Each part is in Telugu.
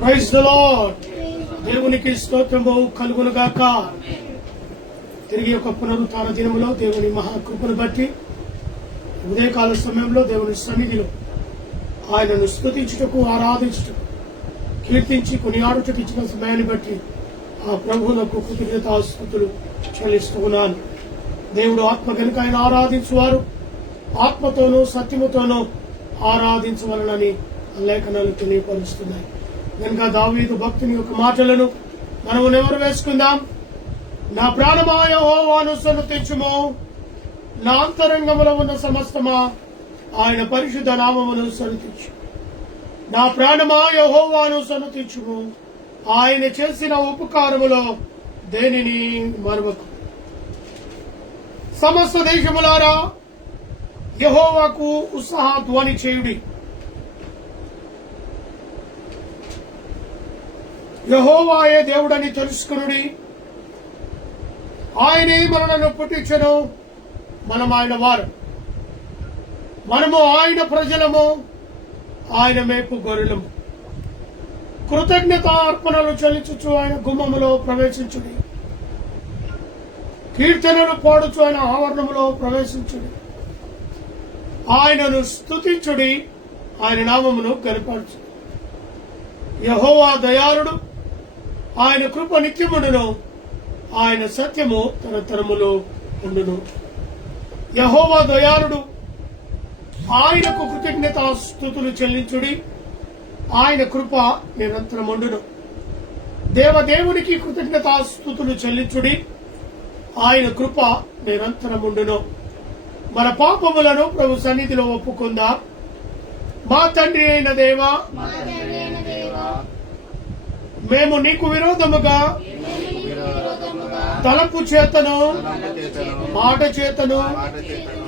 Praise the lord. దేవునికి స్తోత్రము కలుగును గాక. తిరిగి ఒక పునరుత్థాన దినములో దేవుని మహాకృపను బట్టి ఉదయకాల సమయంలో దేవుని సన్నిధిలో ఆయనను స్తుతించుటకు, ఆరాధించుటకు, కీర్తించి కొనియాడుటకు ఇచ్చిన సమయాన్ని బట్టి ఆ ప్రభువునకు కృతజ్ఞతాస్తుతులు చెల్లిస్తూ ఉన్నాను. దేవుడు ఆత్మ కనుక ఆయన ఆరాధించువారు ఆత్మతోనూ సత్యముతోనూ ఆరాధించవలనని లేఖనాలు తెలియపరుస్తున్నాయి. కనుక దావీదు భక్తుని యొక్క మాటలను మనము నెవరు వేసుకుందాం. నా ప్రాణమా యెహోవాను సన్నుతించుము, నా అంతరంగములో ఉన్న సమస్తమా ఆయన పరిశుద్ధ నామమును సన్నుతించు. నా ప్రాణమా యెహోవాను సన్నుతించుము, ఆయన చేసిన ఉపకారములో దేనిని మరువకు. సమస్త దేశములారా యెహోవాకు ఉత్సాహ ధ్వని చేయుడి. యెహోవాయే దేవుడని తెలుసుకునుడి. ఆయనే మనలను పుట్టించెను, మనం ఆయన వారు, మనము ఆయన ప్రజలము, ఆయన మేపు గొర్రెలము. కృతజ్ఞత అర్పణలు చెల్లించుచు ఆయన గుమ్మములో ప్రవేశించుడి. కీర్తనలు పాడుచు ఆయన ఆవరణములో ప్రవేశించుడి. ఆయనను స్తుతించుడి, ఆయన నామమును కనపరచు. యెహోవా దయాళుడు, ఆయన కృప నిత్యముండును, ఆయన సత్యము తరతరములో ఉండును. యెహోవా దయాళుడు, ఆయనకు కృతజ్ఞతా స్తుతులు చెల్లించుడి, ఆయన కృప నిరంతరముండును. దేవదేవునికి కృతజ్ఞతా స్తుతులు చెల్లించుడి, ఆయన కృప నిరంతరముండును. మన పాపములను ప్రభు సన్నిధిలో ఒప్పుకుందాం. మా తండ్రి అయిన దేవా, మేము నీకు విరోధముగా తలంపు చేతను, మాట చేతను,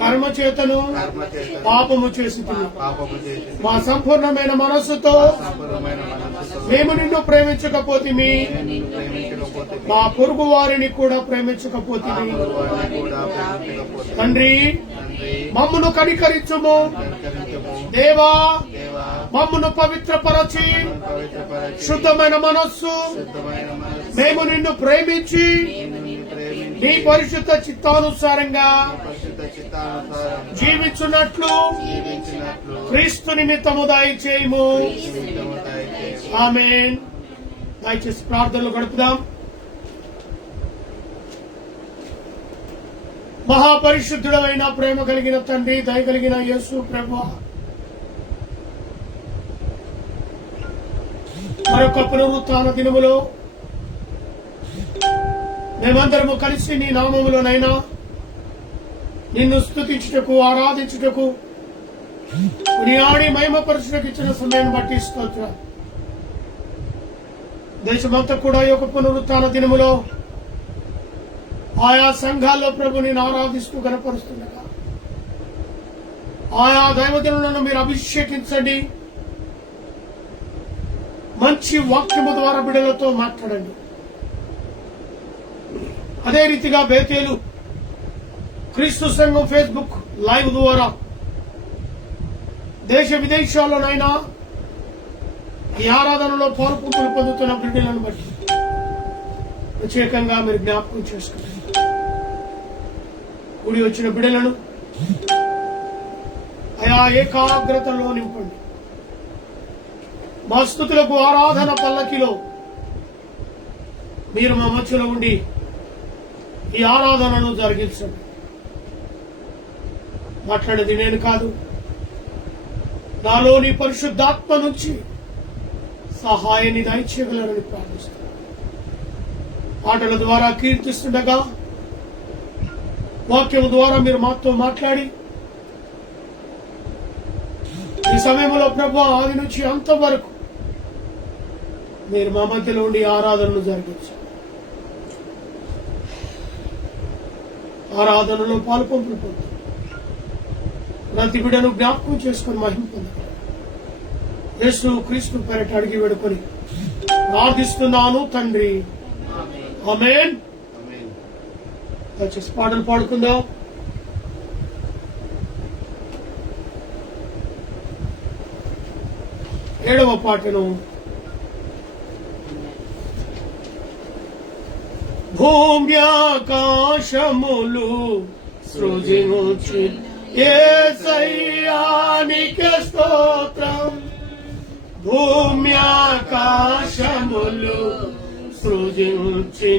కర్మ చేతను పాపము చేసింది. మా సంపూర్ణమైన మనస్సుతో మేము నిన్ను ప్రేమించకపోతిమి, మా పొరుగు వారిని కూడా ప్రేమించకపోతిమి. తండ్రి, మమ్మును కనికరించుము. దేవా, మమ్మును పవిత్రపరచి శుద్ధమైన మనస్సు మేము నిన్ను ప్రేమించి నీ పరిశుద్ధ చిత్తానుసారంగా జీవించున్నట్లు క్రీస్తు నిమిత్తము దయచేయము. ఆమేన్. దయచేసి ప్రార్థనలు గడుపుదాం. మహాపరిశుద్ధుడమైన ప్రేమ కలిగిన తండ్రి, దయ కలిగిన యేసు ప్రభువా, మరొక పునరుత్థాన దినములో మేమందరము కలిసి నీ నామములోనైనా నిన్ను స్తుతించుటకు, ఆరాధించుటకు, కొనియాడి మహిమపరచుటకు ఇచ్చిన సమయాన్ని బట్టి స్తోత్రం. దేశమంతా కూడా ఈ యొక్క పునరుత్థాన దినములో ఆయా సంఘాల్లో ప్రభు నేను ఆరాధిస్తూ కనపరుస్తుండగా ఆయా దైవజనులను మీరు అభిషేకించండి. మంచి వాక్యము ద్వారా బిడ్డలతో మాట్లాడండి. అదే రీతిగా బేతేలు క్రీస్తు సంఘం ఫేస్బుక్ లైవ్ ద్వారా దేశ విదేశాల్లోనైనా ఈ ఆరాధనలో పాల్పొందులు పొందుతున్న బిడ్డలను బట్టి ప్రత్యేకంగా మీరు జ్ఞాపకం చేసుకోండి. కూడి వచ్చిన బిడ్డలను ఆయా ఏకాగ్రతలో నింపండి. మా స్తుతులకు ఆరాధన పల్లకిలో మీరు మా మధ్యలో ఉండి ఈ ఆరాధనను జరిగించండి. మాట్లాడేది నేను కాదు, నాలోని పరిశుద్ధాత్మ నుంచి సహాయాన్ని దయచేయగలరని ప్రార్థిస్తాను. పాటల ద్వారా కీర్తిస్తుండగా వాక్యం ద్వారా మీరు మాతో మాట్లాడి ఈ సమయంలో ప్రభు ఆది నుంచి అంతవరకు మీరు మా మధ్యలో ఉండి ఆరాధనలు జరిగించారు. ఆరాధనలో పాల్పొంపులు పొందారు. ప్రతి బిడ్డను జ్ఞాపకం చేసుకుని మహిమ పొందారు. యేసు క్రీస్తు పేరిట అడిగి వేడుకొని ప్రార్థిస్తున్నాను తండ్రి, ఆమేన్. దయచేసి పాటలు పాడుకుందాం. ఏడవ పాటను భూమ్యాకాశములు సృజించి యేసయ్యానికి స్తోత్రం. భూమ్యాకాశములు సృజించి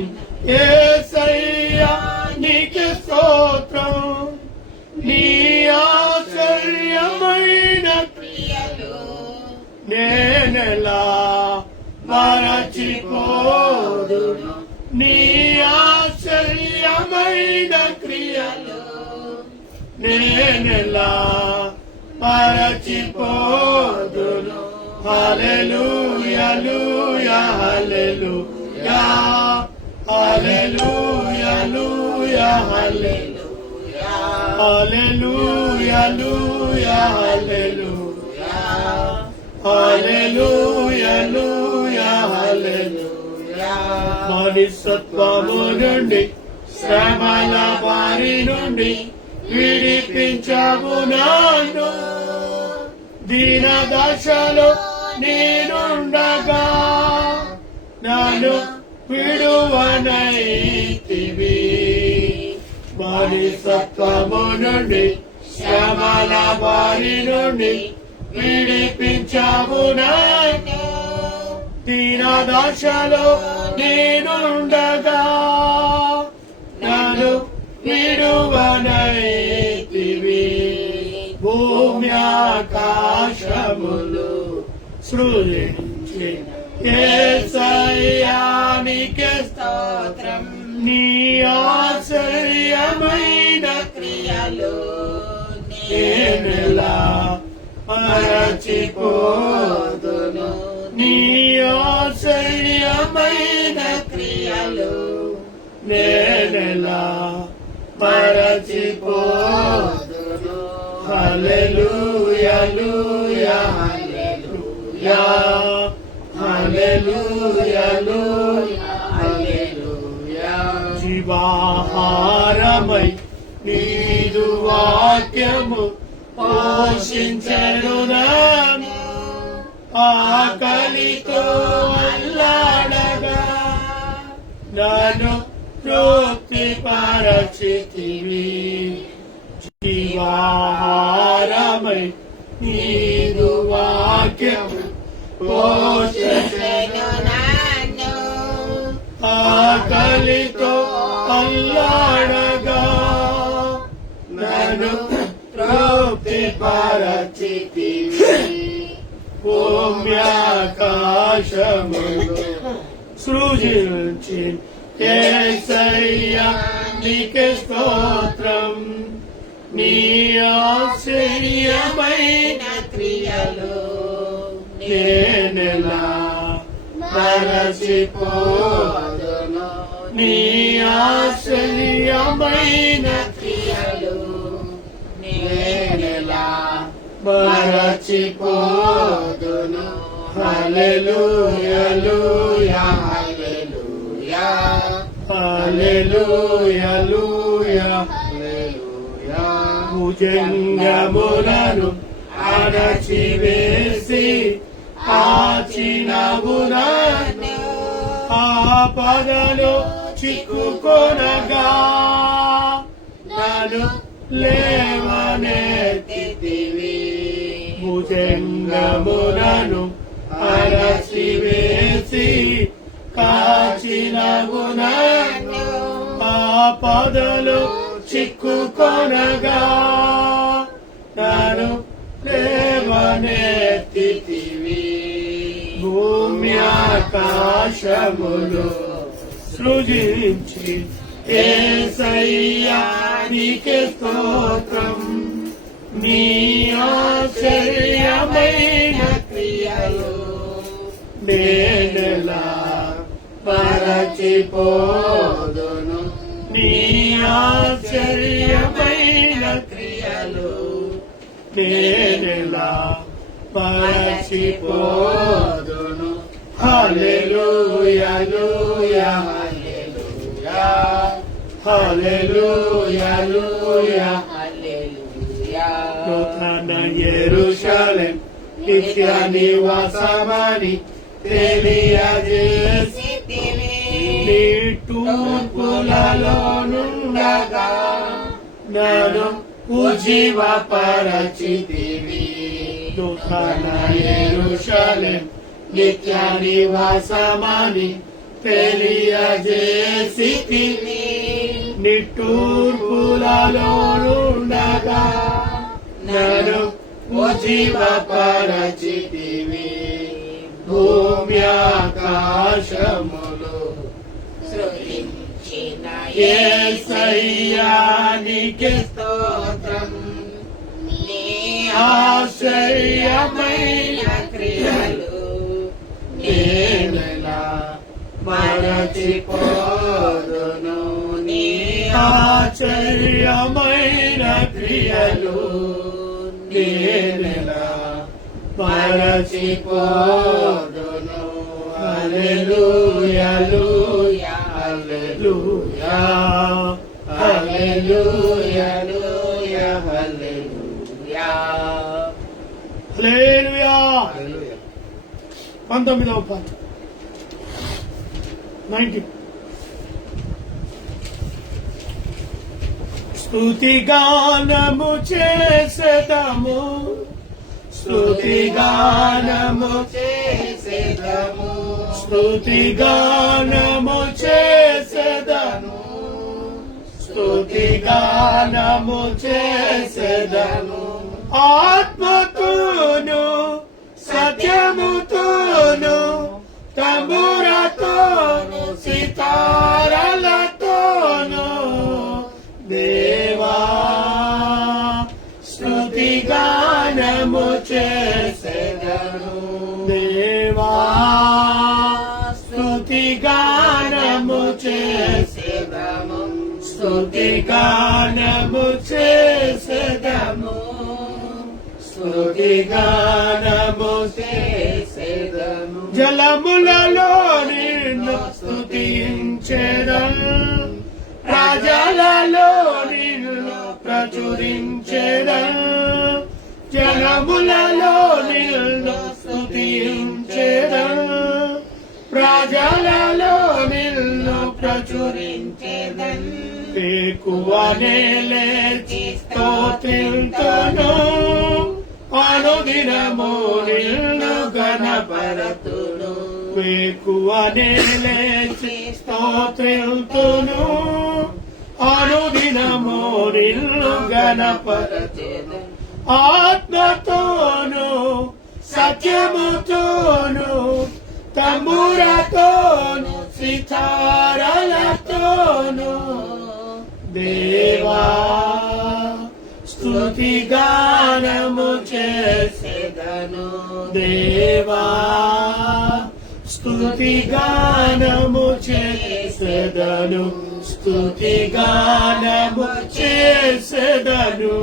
యేసయ్యానికి స్తోత్రం. నీ ఆశ్చర్యమైన క్రియలు నేనెలా మరచిపోదును. నీ ఆశ్చర్యమైన క్రియలు నేనెలా మరచిపోదును. హల్లెలూయా హల్లెలూయా హల్లెలూయా హల్లెలూయా హల్లెలూయా హల్లెలూయా హల్లెలూయా హల్లెలూయా హల్లెలూయా. మనిషత్వము నుండి శ్రమల బారి నుండి విడిపించావు నన్ను. దీన దశలో నేనుండగా నన్ను విడువనైతివి. మనిషత్వము నుండి శ్రమల బారి నుండి విడిపించావు నన్ను. దీన దశలో నేనుండగా నన్ను విడువనైతివి. భూమ్యాకాశములు సృజించి యేసయ్యానికి స్తోత్రం. నీ ఆశ్చర్యమైన క్రియలు నేనెలా మరచిపోదును. నీ ఆశ్చర్యమైన క్రియలు నేనెలా మరచిపోదును. హల్లెలూయా హల్లెలూయా హల్లెలూయా హల్లెలూయా. జీవాహారమై నీదు వాక్యము పోషించెను నన్ను. ఆకలితో అల్లాడగా నన్ను తృప్తిపరచితివి. జీవాహారమై నీదు వాక్యము పోషించెను నన్ను. ఆకలితో అల్లాడగా నన్ను తృప్తిపరచితివి. భూమ్యాకాశములు సృజించి యేసయ్యానికి స్తోత్రం. నీ ఆశ్చర్యమైన క్రియలు నేనెలా మరచిపోదును. నీ ఆశ్చర్యమైన క్రియలు నేనెలా మరచిపోదును. హల్లెలూయా హల్లెలూయా హల్లెలూయా హల్లెలూయా. భుజంగములను అణచివేసి కాచినవు నన్ను. ఆపదలో చిక్కుకొనగా నన్ను లేవనెత్తితివి. భుజంగములను అణచివేసి కాచినవు నన్ను. ఆపదలో చిక్కుకొనగా నన్ను లేవనెత్తితివి. భూమ్యాకాశములు సృజించి యేసయ్యానికి స్తోత్రం. నీ ఆశ్చర్యమైన క్రియలు నేనెలా మరచిపోదును. నీ ఆశ్చర్యమైన క్రియలు నేనెలా మరచిపోదును. హల్లెలూయా హల్లెలూయా హల్లెలూయా హల్లెలూయా. నూతన యెరూషలేం నిత్య నివాసమని తెలియజేసితివి. తూర్పులలో నుండగా నన్ను ఉజ్జీవపరచితివి. నూతన యెరూషలేము నిత్య నివాసమని తెలియజేసితివి. నిట్టూర్పులలో నుండగా నన్ను ఉజ్జీవపరచితివి. భూమి ఆకాశములు సృజించిన యేసయ్యా నీకే స్తోత్రం. నీ ఆశ్చర్యమైన క్రియలు నేనెలా మరచిపోదును. నీ ఆశ్చర్యమైన క్రియలు నేనెలా మరచిపోదును. హల్లెలూయా హల్లెలూయా హల్లెలూయా హల్లెలూయా హల్లెలూయా హల్లెలూయా. హల్లెలూయా. 19వ పాట 19. స్తుతిగానము చేసెదము, స్తుతిగానము చేసెదము, స్తుతిగానము చేసెదము, స్తుతిగానము చేసెదము. ఆత్మతోను సత్యముతోను తంబురతోను సితారలతోను దేవా స్తుతిగానము చేసెదను. దేవా స్తుతిగానము చేసెదము, స్తుతిగానము చేసెదము, స్తుతిగానము చేసెదము. జలములలో నిన్ను స్తుతించెదను, రాజాలలో నిన్ను ప్రచురించెదను. జలములలో నిన్ను స్తుతించెదను, రాజాలలో నిన్ను ప్రచురించెదను. ఎక్కువనే లేచి స్తోత్రింతును, అనుదినము నిన్ను ఘనపరతును. ఎక్కువనే లేచి స్తోత్రింతును, అనుదినము నిన్ను ఘనపరతును. ఆత్మతోను సత్యముతోను తంబురతోను సితారలతోను దేవా స్తుతిగానము చేసెదను. దేవా స్తుతిగానము చేసెదను, స్తుతిగానము చేసెదను,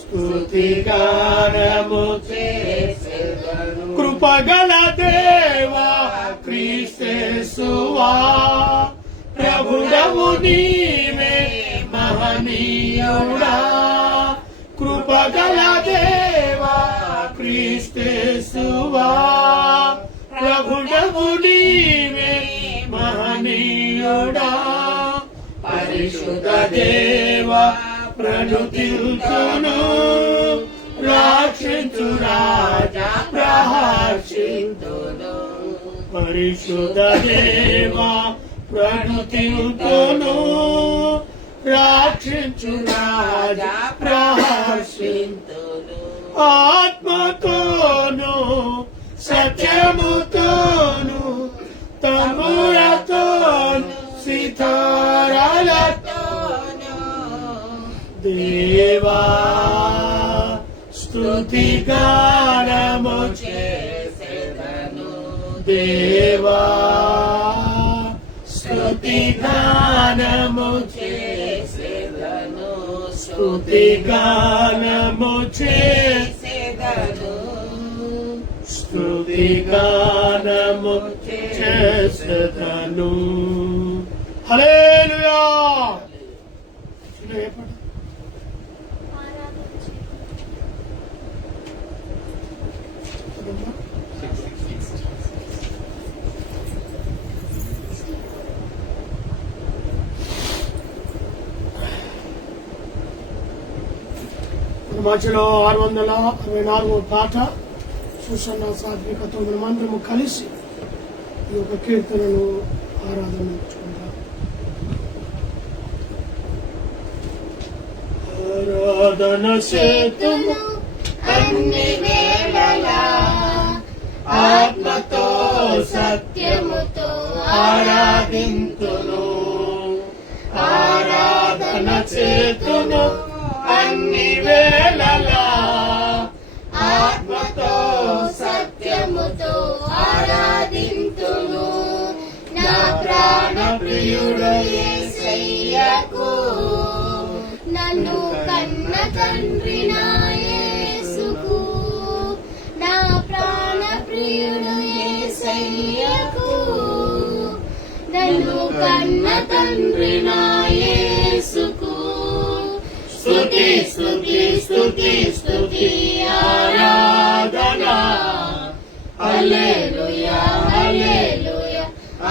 స్తుతిగానము చేసెదను. కృపగల దేవా క్రీస్తేసువా, ప్రభుడవు నీవే మహనీయుడా. కృపగల దేవా క్రీస్తేసువా, ప్రభుడవు నీవే మహనీయుడా. పరిశుద్ధ దేవా ప్రణుతిల్తును, రక్షించు రాజా ప్రహర్షింతును. పరిశుద్ధ దేవా ప్రణుతిల్తును, రక్షించు రాజా ప్రహర్షింతును. ఆత్మతోను సత్యముతోను తంబురతోను సితారలతోను దేవా స్తుతిగానము చేసెదను. దేవా స్తుతిగానము చేసెదను. స్తుతిగానము చేసెదను. స్తుతిగానము చేసెదను. హల్లెలూయా. మధ్యలో 664వ పాట సుసన్న సాత్వికతో మనమందరము కలిసి ఈ యొక్క కీర్తనను ఆరాధించుకుందాం. ఆరాధన చేతును అన్ని వేళలా ఆత్మతో సత్యముతో ఆరాధింతును. ఆరాధన చేతును అన్ని వేళలా ఆత్మతో సత్యముతో ఆరాధింతును. నా ప్రాణ ప్రియుడు యేసయ్యకు నన్ను కన్న తండ్రి నా యేసుకు. నా ప్రాణ ప్రియుడు యేసయ్యకు నన్ను కన్న తండ్రి నా యేసుకు. స్తుతి స్తుతి స్తుతి స్తుతి ఆరాధన హల్లెలూయా హల్లెలూయా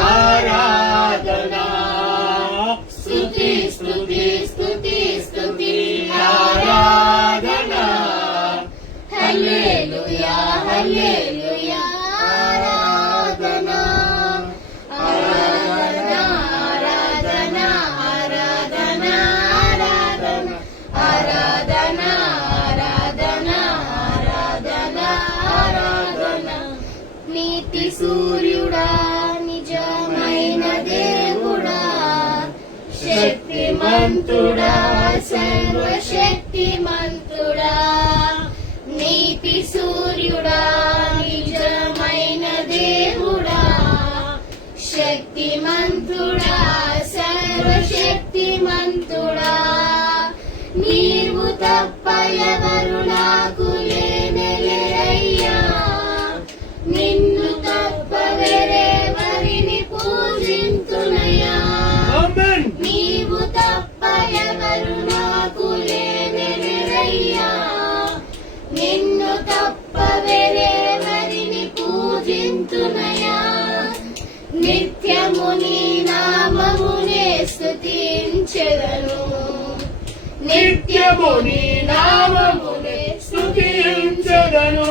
ఆరాధన. స్తుతి స్తుతి స్తుతి స్తుతి ఆరాధన హల్లెలూయా హల్లెలూయా ఆరాధన. ఆరాధన ఆరాధన ఆరాధన ఆరాధన ఆరాధన ఆరాధన ఆరాధన. నీతి సూర్యుడా నిజమైన దేవుడా శక్తిమంతుడా సర్వశక్తిమంతుడా. నీతి సూర్యుడా నిజమైన దేవుడా శక్తిమంతుడా సర్వశక్తిమంతుడా. నీవు తప్ప ఎవరు నాకు లేనయ్యా. నిన్ను తప్ప వేరెవరిని పూజింతునయ్యా. నీవు తప్ప ఎవరు నాకు లేనయ్యా. నిన్ను తప్ప వేరెవరిని పూజింతునయ్యా. నిత్యము నీ నామమునే స్తుతించెదను. నిత్యము నీ నామమునే స్తుతించెదను.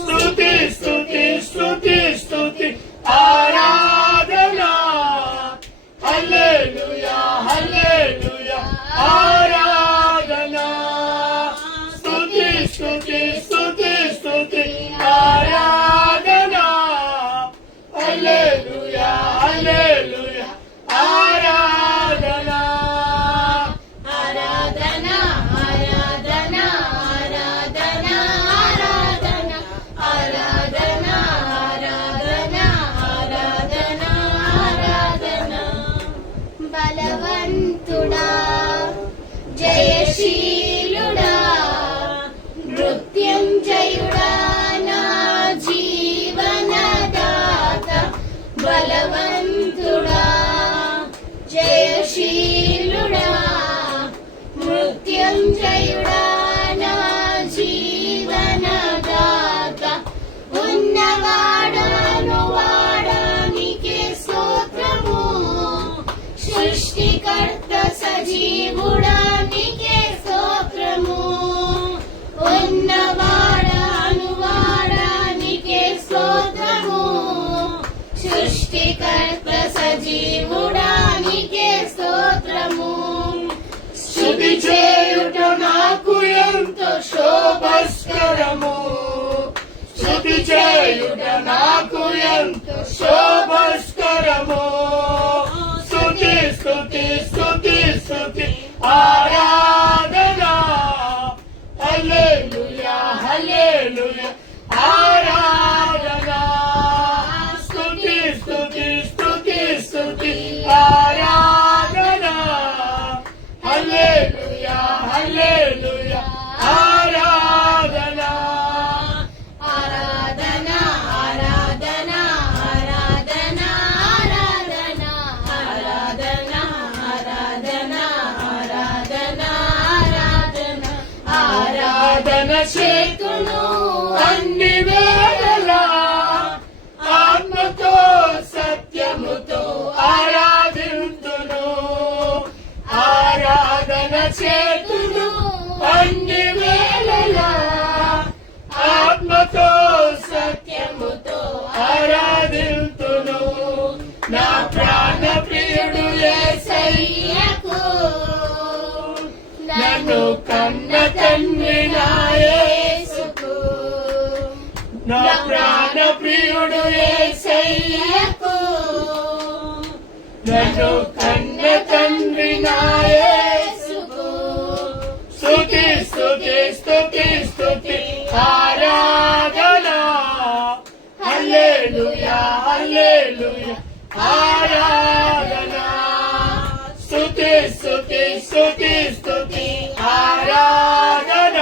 స్తుతి స్తుతి స్తుతి స్తుతి ఆరాధన హల్లెలూయా హల్లెలూయా ఆరాధన. స్తుతి స్తుతి స్తుతి స్తుతి ఆరాధన హల్లెలూయా హల్లెలూయా ఆరాధన. ఆరాధన ఆరాధన ఆరాధన ఆరాధన ఆరాధన ఆరాధన ఆరాధన. బలవంతుడా జయశీలుడా మృత్యుంజయుడా నా జీవనదాత. బలవంతుడా జయశీలుడా మృత్యుంజయుడా నా జీవనదాత. ఉన్నవాడను వాడానికే స్తోత్రము. సృష్టికర్త సజీవుడానికే స్తోత్రము. ఉన్నవాడను వాడానికే స్తోత్రము. సృష్టికర్త సజీవుడానికే స్తోత్రము. స్తుతి చేయుట నాకు ఎంతో శోభస్కరము. స్తుతి చేయుట నాకు ఎంతో శోభస్కరము. స్తుతి స్తుతి స్తుతి స్తుతి ఆరాధన హల్లెలూయా హల్లెలూయా ఆరాధన. స్తుతి స్తుతి స్తుతి స్తుతి ఆరాధన హల్లెలూయా హల్లెలూయా ఆరాధన. ఆరాధన ఆరాధన ఆరాధన ఆరాధన ఆరాధన ఆరాధన ఆరాధన ఆరాధన. ఆరాధన చేతును అన్ని వేళలా ఆత్మతో సత్యముతో ఆరాధింతును. ఆరాధన చేతును అన్ని కన్న తండ్రి నా యేసుకు, నా ప్రాణ ప్రియుడు యేసయ్యకు, నన్ను కన్న తండ్రి నా యేసుకు, స్తుతి స్తుతి స్తుతి స్తుతి ఆరాధన, హల్లెలూయా హల్లెలూయా ఆరాధన, స్తుతి స్తుతి స్తుతి స్తుతి ఆరాధన,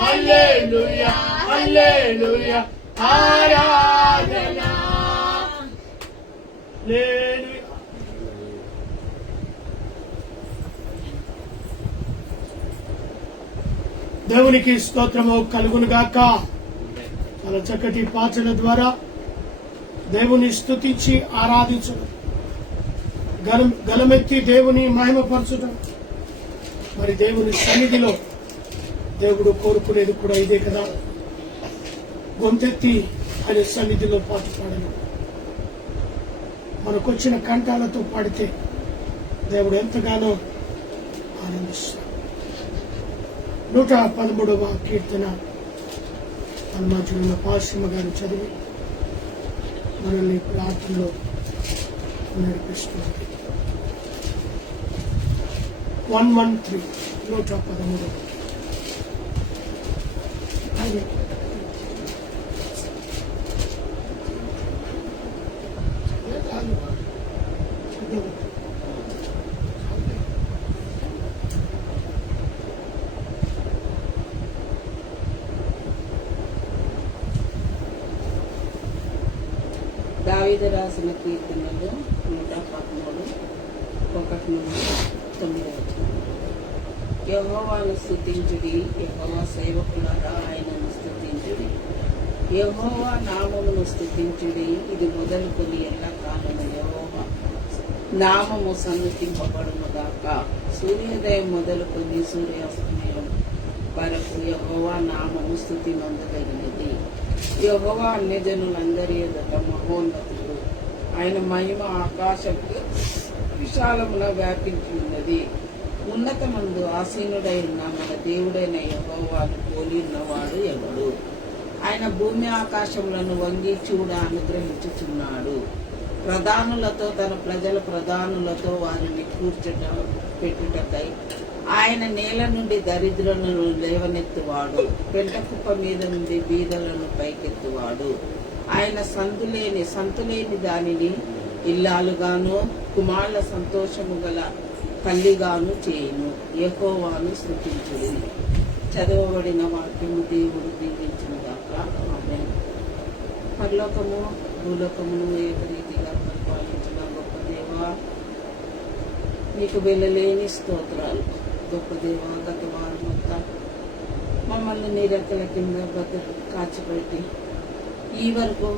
హల్లెలూయా హల్లెలూయా ఆరాధన. హల్లెలూయా. దేవునికి స్తోత్రము కలుగును గాక. చాలా చక్కటి పాచన ద్వారా దేవుని స్తుతించి ఆరాధించడం, గలమెత్తి దేవుని మహిమపరచడం, మరి దేవుని సన్నిధిలో దేవుడు కోరుకునేది కూడా ఇదే కదా. గొంతెత్తి ఆయన సన్నిధిలో పాట పాడను. మనకొచ్చిన కంఠాలతో పాడితే దేవుడు ఎంతగానో ఆనందిస్తాడు. 113వ కీర్తన హనుమాచున్న పాశ్రమ గారు చదివి మనల్ని ప్రార్థనలో నడిపిస్తుంది. 113 113. దావీదు రాసిన కీర్తనలు 113 1-9. యెహోవాను స్తుతించుడి, యెహోవా సేవకులారా ఆయనను స్తుతించుడి. యెహోవా నామమును స్తుతించుడి, ఇది మొదలుకొని ఎల్లకాలము యెహోవా నామము సన్నుతింపబడును గాక. సూర్యోదయం మొదలుకొని సూర్యాస్తమయం వరకు యెహోవా నామము స్తుతి నొందదగినది. యెహోవా అన్యజనులందరి ఎదుట మహోన్నతుడు, ఆయన మహిమ ఆకాశపు విశాలమున వ్యాపించి ఉన్నది. ఉన్నతమందు ఆసీనుడై ఉన్న మన దేవుడైన యెహోవాను పోలి ఉన్నవాడు ఎవడు? ఆయన భూమి ఆకాశములను వంగి చూడ అనుగ్రహించుచున్నాడు. ప్రధానులతో తన ప్రజల ప్రధానులతో వారిని పెట్టుటకై ఆయన నేల నుండి దరిద్రులను లేవనెత్తువాడు, పెంట కుప్ప మీద నుండి బీదలను పైకెత్తువాడు. ఆయన సంతులేని దానిని ఇల్లాలుగాను కుమారుల సంతోషము గల తల్లిగాను చేయును. యెహోవాను స్తుతించుడి. చదవబడిన వాక్యము దేవుడు దీవించును గాక. ఆమేన్. పరలోకము భూలోకమును ఏకరీతిగా పరిపాలించిన గొప్ప దేవా, నీకు వెళ్ళలేని స్తోత్రాలు. గొప్ప దేవా, గత వారమంతా మమ్మల్ని నీ రెక్కల కింద కాచిపెట్టి ఈ వరకు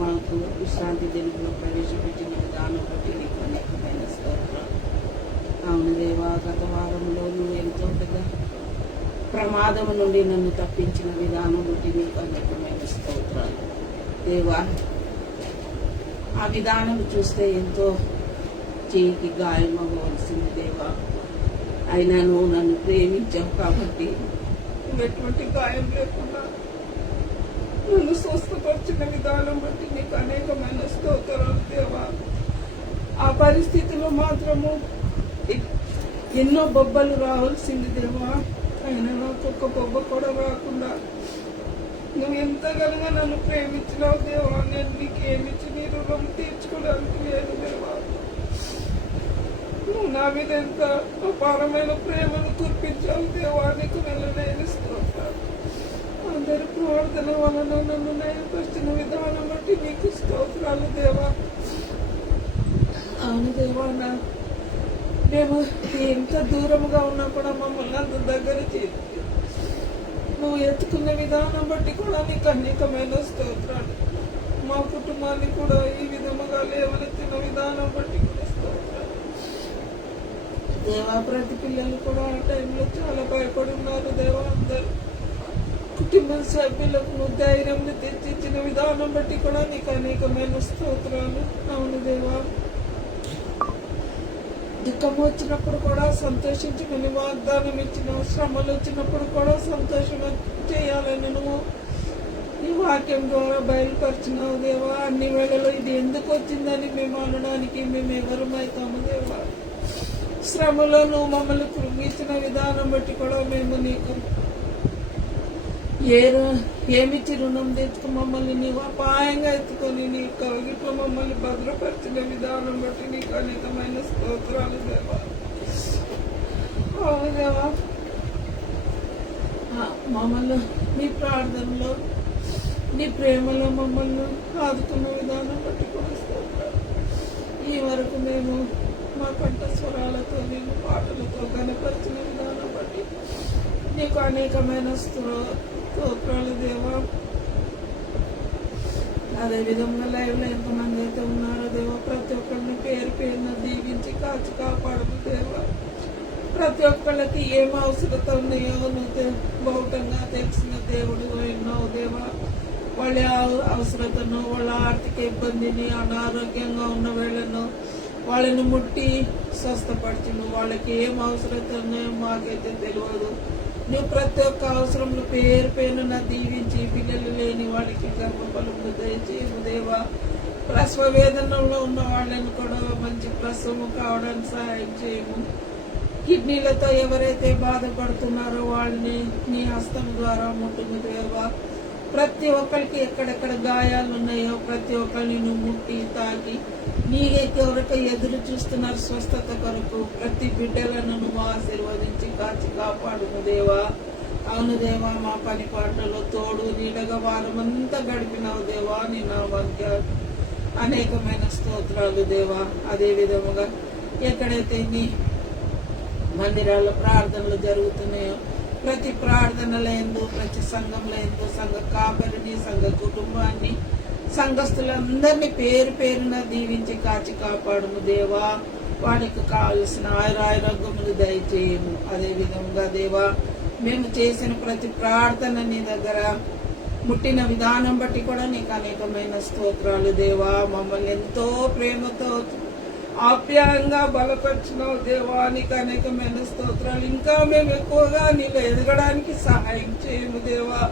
మాకు విశ్రాంతి దినంలో ప్రవేశపెట్టిన విధానం బట్టి నీకు అనేకమైన స్తోత్రాలు. అవును దేవా, గత వారంలో నువ్వు ఎంతో పెద్ద ప్రమాదము నుండి నన్ను తప్పించిన విధానం బట్టి నీకు అనేకమైన స్తోత్రాలు. దేవా, ఆ విధానం చూస్తే ఎంతో చేయికి గాయం అవ్వవలసింది దేవా. అయినా నువ్వు నన్ను ప్రేమించావు కాబట్టి ఎటువంటి గాయం లేకుండా నన్ను స్వస్థపరిచిన విధానం బట్టి నీకు అనేకమైన స్తోత్రాలు దేవా. ఆ పరిస్థితిలో మాత్రము ఎన్నో బొబ్బలు రావాల్సింది దేవా. అయినా నాకు ఒక్క బొబ్బ కూడా రాకుండా నువ్వు ఎంతగానో నన్ను ప్రేమించినావు దేవా. నేను నీకు ఏమిచ్చి నీ రుణం తీర్చుకోవడానికి లేదు దేవా. నువ్వు నా మీద ఎంత అపారమైన ప్రేమను కురిపించావు దేవా. నీకు వెళ్ళలేని స్తోత్రాలు. అందరి ప్రార్థన వలన నన్ను నయపరిచిన విధానం బట్టి నీకు స్తోత్రాలు దేవా. అవును దేవా, మేము ఎంత దూరముగా ఉన్నా కూడా మమ్మల్ని అంత దగ్గర చేసి నువ్వు ఎత్తుకున్న విధానం బట్టి కూడా నీకు అనేకమైన స్తోత్రాలు. మా కుటుంబాన్ని కూడా ఈ విధముగా లేవనెత్తిన విధానం బట్టి కూడా స్తోత్రాలు దేవా. ప్రతి పిల్లలు కూడా ఆ టైంలో చాలా భయపడి ఉన్నారు దేవా. అందరూ కుటుంబ సభ్యులకు నువ్వు ధైర్యం తెచ్చిచ్చిన విధానం బట్టి కూడా నీకు అనేకమైన స్తోత్రాలు. అవును దేవా, దుఃఖం వచ్చినప్పుడు కూడా సంతోషించమని వాగ్దానం ఇచ్చినావు. శ్రమలు వచ్చినప్పుడు కూడా సంతోషం చేయాలని నువ్వు ఈ వాక్యం ద్వారా బయలుపరిచినావు దేవా. అన్ని వేళలో ఇది ఎందుకు వచ్చిందని మేము అనడానికి మేము ఎవరమైతాము దేవా. శ్రమలో నువ్వు మమ్మల్ని కృంగించిన విధానం బట్టి కూడా మేము నీకు ఏమిచ్చి రుణం తెచ్చుకు మమ్మల్ని నీవు అపాయంగా ఎత్తుకొని నీ కవిగిట్లో మమ్మల్ని భద్రపరిచిన విధానం బట్టి నీకు అనేకమైన స్తోత్రాలు దేవా. అవును దేవా, మమ్మల్ని నీ ప్రార్థనలో నీ ప్రేమలో మమ్మల్ని ఆదుకున్న విధానం బట్టి కూడా స్తోత్రాలు. ఈ వరకు మేము మా కంఠ స్వరాలతో నేను పాటలతో కనపరిచిన విధానం బట్టి నీకు అనేకమైన స్తోత్రాలు దేవా. అదేవిధంగా లైవ్లో ఎంతమంది అయితే ఉన్నారో దేవా, ప్రతి ఒక్కరిని పేరు పేరున దీవించి కాచి కాపాడము దేవా. ప్రతి ఒక్కళ్ళకి ఏం అవసరత ఉన్నాయో నువ్వు బహుటంగా తెలిసిన దేవుడు ఉన్నావు దేవా. వాళ్ళ అవసరతను, వాళ్ళ ఆర్థిక ఇబ్బందిని, అనారోగ్యంగా ఉన్న వేళను వాళ్ళని ముట్టి స్వస్థపరచును. వాళ్ళకి ఏం అవసరత ఉన్నాయో మాకైతే తెలియదు. నువ్వు ప్రతి ఒక్క అవసరంలో పేరు పేరున దీవించి పిల్లలు లేని వాళ్ళకి గర్భఫలము దయచేయము దేవా. ప్రసవ వేదనలో ఉన్న వాళ్ళని కూడా మంచి ప్రసవం కావడానికి సహాయం చేయము. కిడ్నీలతో ఎవరైతే బాధపడుతున్నారో వాళ్ళని నీ హస్తం ద్వారా ముట్టుము దేవా. ప్రతి ఒక్కరికి ఎక్కడెక్కడ గాయాలు ఉన్నాయో ప్రతి ఒక్కరిని నువ్వు ముట్టి తాకి నీకెవరికి ఎదురు చూస్తున్నారు స్వస్థత కొరకు ప్రతి బిడ్డలను నువ్వు ఆశీర్వదించి కాచి కాపాడును దేవా. అవును దేవా, మా పని పాటలో తోడు నీడగా వారమంతా గడిపినావు దేవా. నీ నామానికి అనేకమైన స్తోత్రాలు దేవా. అదే విధముగా ఎక్కడైతే నీ మందిరాల్లో ప్రార్థనలు జరుగుతున్నాయో ప్రతి ప్రార్థనలో ఎందు, ప్రతి సంఘంలో ఎందు, సంఘ కాపరిని, సంఘ కుటుంబాన్ని, సంఘస్థులందరినీ పేరు పేరున దీవించి కాచి కాపాడుము దేవా. వారికి కావలసిన ఆయురారోగ్యములు దయచేయము. అదే విధంగా దేవా, మేము చేసిన ప్రతి ప్రార్థన నీ దగ్గర ముట్టిన విధానం బట్టి కూడా నీకు అనేకమైన స్తోత్రాలు దేవా. మమ్మల్ని ఎంతో ప్రేమతో ఆప్యాయంగా బలపరిచినావు దేవా. నీకు అనేకమైన స్తోత్రాలు. ఇంకా మేము ఎక్కువగా నీలో ఎదగడానికి సహాయం చేయము దేవా.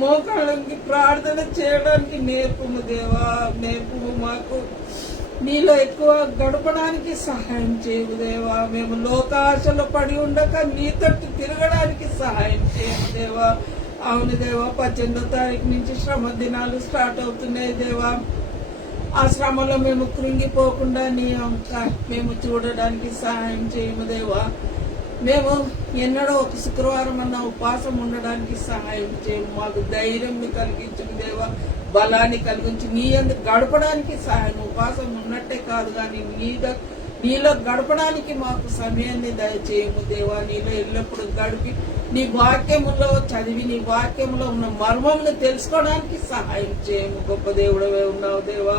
మోకాళ్ళకి ప్రార్థన చేయడానికి నేర్పుము దేవా. నేర్పుము మాకు. నీలో ఎక్కువ గడపడానికి సహాయం చేయము దేవా. మేము లోకాశలో పడి ఉండక నీ తట్టు తిరగడానికి సహాయం చేయము దేవా. అవును దేవా, 18వ తారీఖు నుంచి శ్రమ దినాలు స్టార్ట్ అవుతున్నాయి దేవా. ఆ శ్రమలో మేము కృంగిపోకుండా నీ మేము చూడడానికి సహాయం చేయము దేవా. మేము ఎన్నడో ఒక శుక్రవారం అన్న ఉపవాసం ఉండడానికి సహాయం చేయము. మాకు ధైర్యం కలిగించము దేవా. బలాన్ని కలిగించి నీ అందుకు గడపడానికి సహాయం. ఉపవాసం ఉన్నట్టే కాదు కానీ నీలో గడపడానికి మాకు సమయాన్ని దయచేయము దేవా. నీలో ఎల్లప్పుడూ గడిపి నీ వాక్యములో చదివి నీ వాక్యంలో ఉన్న మర్మమును తెలుసుకోవడానికి సహాయం చేయము. గొప్ప దేవుడవే ఉన్నావు దేవా.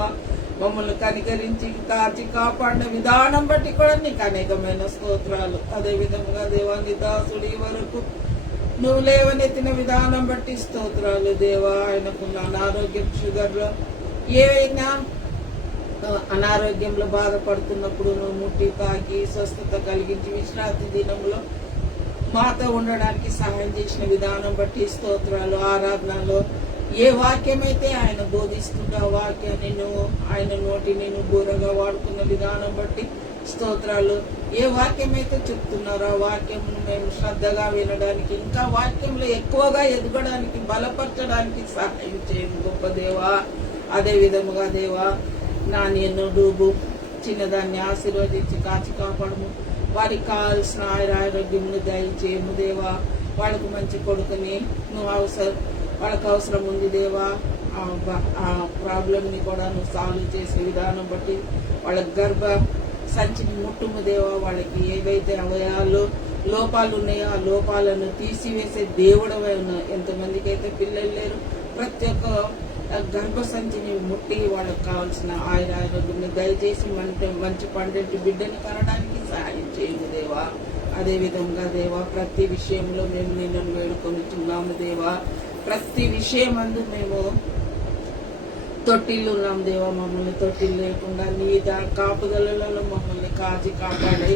మమ్మల్ని కనికరించి కాచి కాపాడిన విధానం బట్టి కూడా నీకు అనేకమైన స్తోత్రాలు. అదే విధంగా దేవా, నీ దాసుడి వరకు నువ్వు లేవనెత్తిన విధానం బట్టి స్తోత్రాలు దేవా. ఆయనకున్న అనారోగ్యం, షుగర్లో ఏవైనా అనారోగ్యంలో బాధపడుతున్నప్పుడు నువ్వు ముట్టి తాకి స్వస్థత కలిగించి విశ్రాంతి దినంలో మాతో ఉండడానికి సహాయం చేసిన విధానం బట్టి స్తోత్రాలు. ఆరాధనలో ఏ వాక్యమైతే ఆయన బోధిస్తుందో ఆ వాక్యాన్ని నువ్వు ఆయన నోటిని నువ్వు బూరగా వాడుకున్న విధానం బట్టి స్తోత్రాలు. ఏ వాక్యమైతే చెప్తున్నారో ఆ వాక్యమును మేము శ్రద్ధగా వినడానికి, ఇంకా వాక్యంలో ఎక్కువగా ఎదగడానికి, బలపరచడానికి సహాయం చేయము గొప్ప దేవా. అదే విధముగా దేవా, నాణ్యను డూబు చిన్నదాన్ని ఆశీర్వదించి కాచి కాపాడము. వారికి కావాల్సిన ఆరోగ్యమును దయచేయము దేవా. వాళ్ళకు మంచి కొడుకుని నువ్వు వాళ్ళకు అవసరం ఉంది దేవా. ఆ ప్రాబ్లంని కూడా నువ్వు సాల్వ్ చేసే విధానం బట్టి వాళ్ళకి గర్భ సంచిని ముట్టుము దేవా. వాళ్ళకి ఏవైతే అవయవాలు లోపాలు ఉన్నాయో ఆ లోపాలను తీసివేసే దేవుడవై ఉన్నావు. ఎంతమందికి అయితే పిల్లలు లేరు, ప్రతి ఒక్క గర్భ సంచిని ముట్టి వాళ్ళకి కావాల్సిన ఆరోగ్యం దయచేసి మంచి పండంటి బిడ్డని కనడానికి సహాయం చేయము దేవా. అదే విధంగా దేవా, ప్రతి విషయంలో మేము నిన్ను వేడుకొనిచున్నాము దేవా. ప్రతి విషయం అందు మేము తొట్టిల్లు ఉన్నాం దేవా. మమ్మల్ని తొట్టిల్లు లేకుండా నీ కాపుదలలో మమ్మల్ని కాచి కాపాడి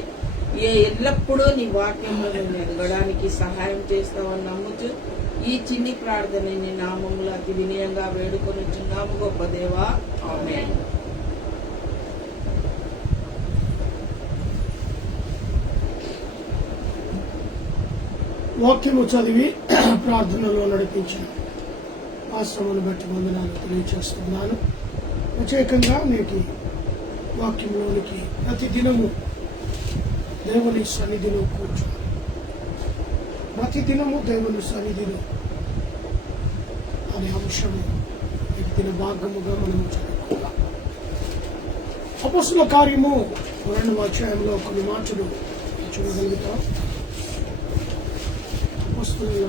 ఎల్లప్పుడూ నీ వాక్యంలో నేను ఎదగడానికి సహాయం చేస్తావని నమ్ముచు ఈ చిన్ని ప్రార్థన నీ నామములో అతి వినయంగా వేడుకొనిచున్నాము గొప్ప దేవా, ఆమేన్. వాక్యము చదివి ప్రార్థనలో నడిపించిన ఆశ్రమను బట్టి వందనాలు తెలియజేస్తున్నాను. ప్రత్యేకంగా నేటి వాక్యంలోనికి ప్రతి దినము దేవుని సన్నిధిలో కూర్చోవాలి. ప్రతి దినము దేవుని సన్నిధిలో అనే అంశము ఈ దిన భాగముగా మనము చదువుకుందాం. అపొస్తలుల కార్యము 2వ అధ్యాయంలో కొన్ని మాటలు చూడగలుగుతాం. అపొస్తలుల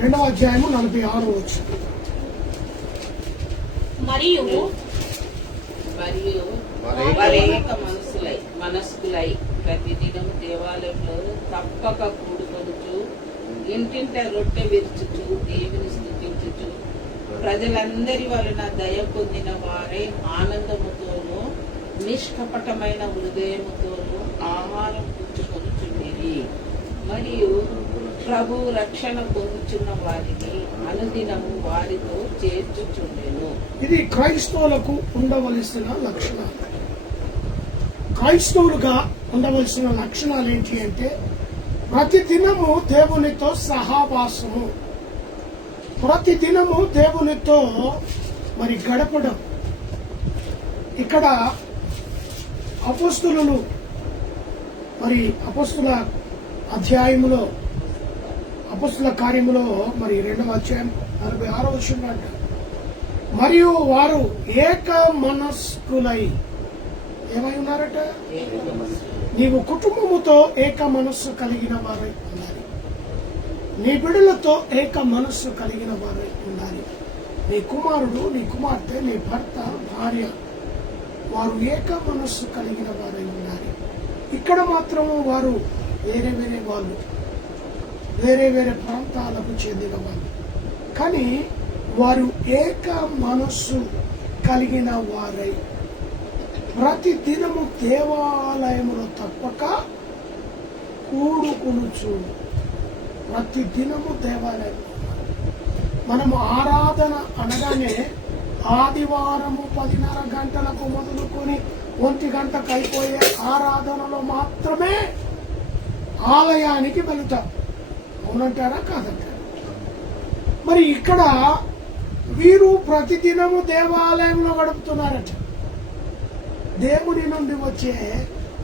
రెండవ అధ్యాయము 46వ వచనం. మరియు వారేక మనస్కులై ప్రతిదినం దేవాలయంలో తప్పక కూడుకొనుచు ఇంటింట రొట్టె విరుచుచు దేవుని స్తుతించుచు ప్రజలందరి వలన దయ పొందిన వారే ఆనందముతోనూ నిష్కపటమైన హృదయముతోనూ ఆహారం పుచ్చుకొనుచుండిరి. మరియు ప్రభు రక్షణ పొందుచున్న వారిని అనుదినము వారితో చేర్చుచుండెను. ఇది క్రైస్తవులకు ఉండవలసిన లక్షణాలు. క్రైస్తవులుగా ఉండవలసిన లక్షణాలు ఏంటి అంటే ప్రతి దినము దేవునితో సహవాసము, ప్రతి దినము దేవునితో మరి గడపడం. ఇక్కడ అపొస్తలులు మరి అపొస్తలుల అధ్యాయములో అపొస్తలుల కార్యములో మరి 2వ అధ్యాయం 46వ వచనం అంటారు. మరియు వారు ఏక మనస్కులై ఏమై ఉన్నారట? నీవు కుటుంబముతో ఏక మనస్సు కలిగిన వారై ఉండాలి. నీ బిడ్డలతో ఏక మనస్సు కలిగిన వారై ఉండాలి. నీ కుమారుడు, నీ కుమార్తె, నీ భర్త, భార్య వారు ఏక మనస్సు కలిగిన వారై ఉండాలి. ఇక్కడ మాత్రము వారు వేరే వేరే వాళ్ళు, వేరే వేరే ప్రాంతాలకు చెందిన వాళ్ళు, కానీ వారు ఏక మనస్సు కలిగిన వారై ప్రతి దినము దేవాలయములో తప్పక కూడుకొనుచు. ప్రతి దినము దేవాలయం. మనము ఆరాధన అనగానే ఆదివారము 10:30 గంటలకు మొదలుకొని 1 గంటకు అయిపోయే ఆరాధనలో మాత్రమే ఆలయానికి వెళుతాం. అవునంటారా కాదంటారా? మరి ఇక్కడ వీరు ప్రతిదినము దేవాలయంలో గడుపుతున్నారట. దేవుని నుండి వచ్చే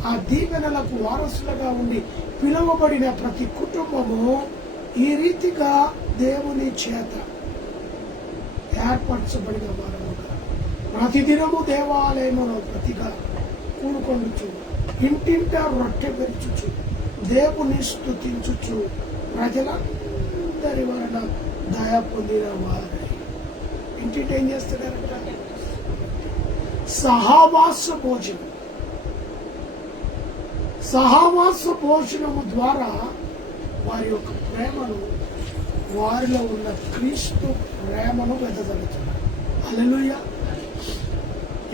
ఆ దీవెనలకు వారసులుగా ఉండి పిలువబడిన ప్రతి కుటుంబము ఈ రీతిగా దేవుని చేత ఏర్పరచబడిన వారముగా ప్రతిదినము దేవాలయములో ప్రతిగా కూడుకొనుచు ఇంటింట రొట్టె పెంచుచు దేవుని స్తుతించుచు ప్రజలందరి వలన దయ పొందిన వారే. ఇంటింట ఏం చేస్తున్నారంట? సహవాస భోజనం. సహవాస భోజనము ద్వారా వారి యొక్క ప్రేమను, వారిలో ఉన్న క్రీస్తు ప్రేమను వెదజల్లుతున్నారు. హల్లెలూయా.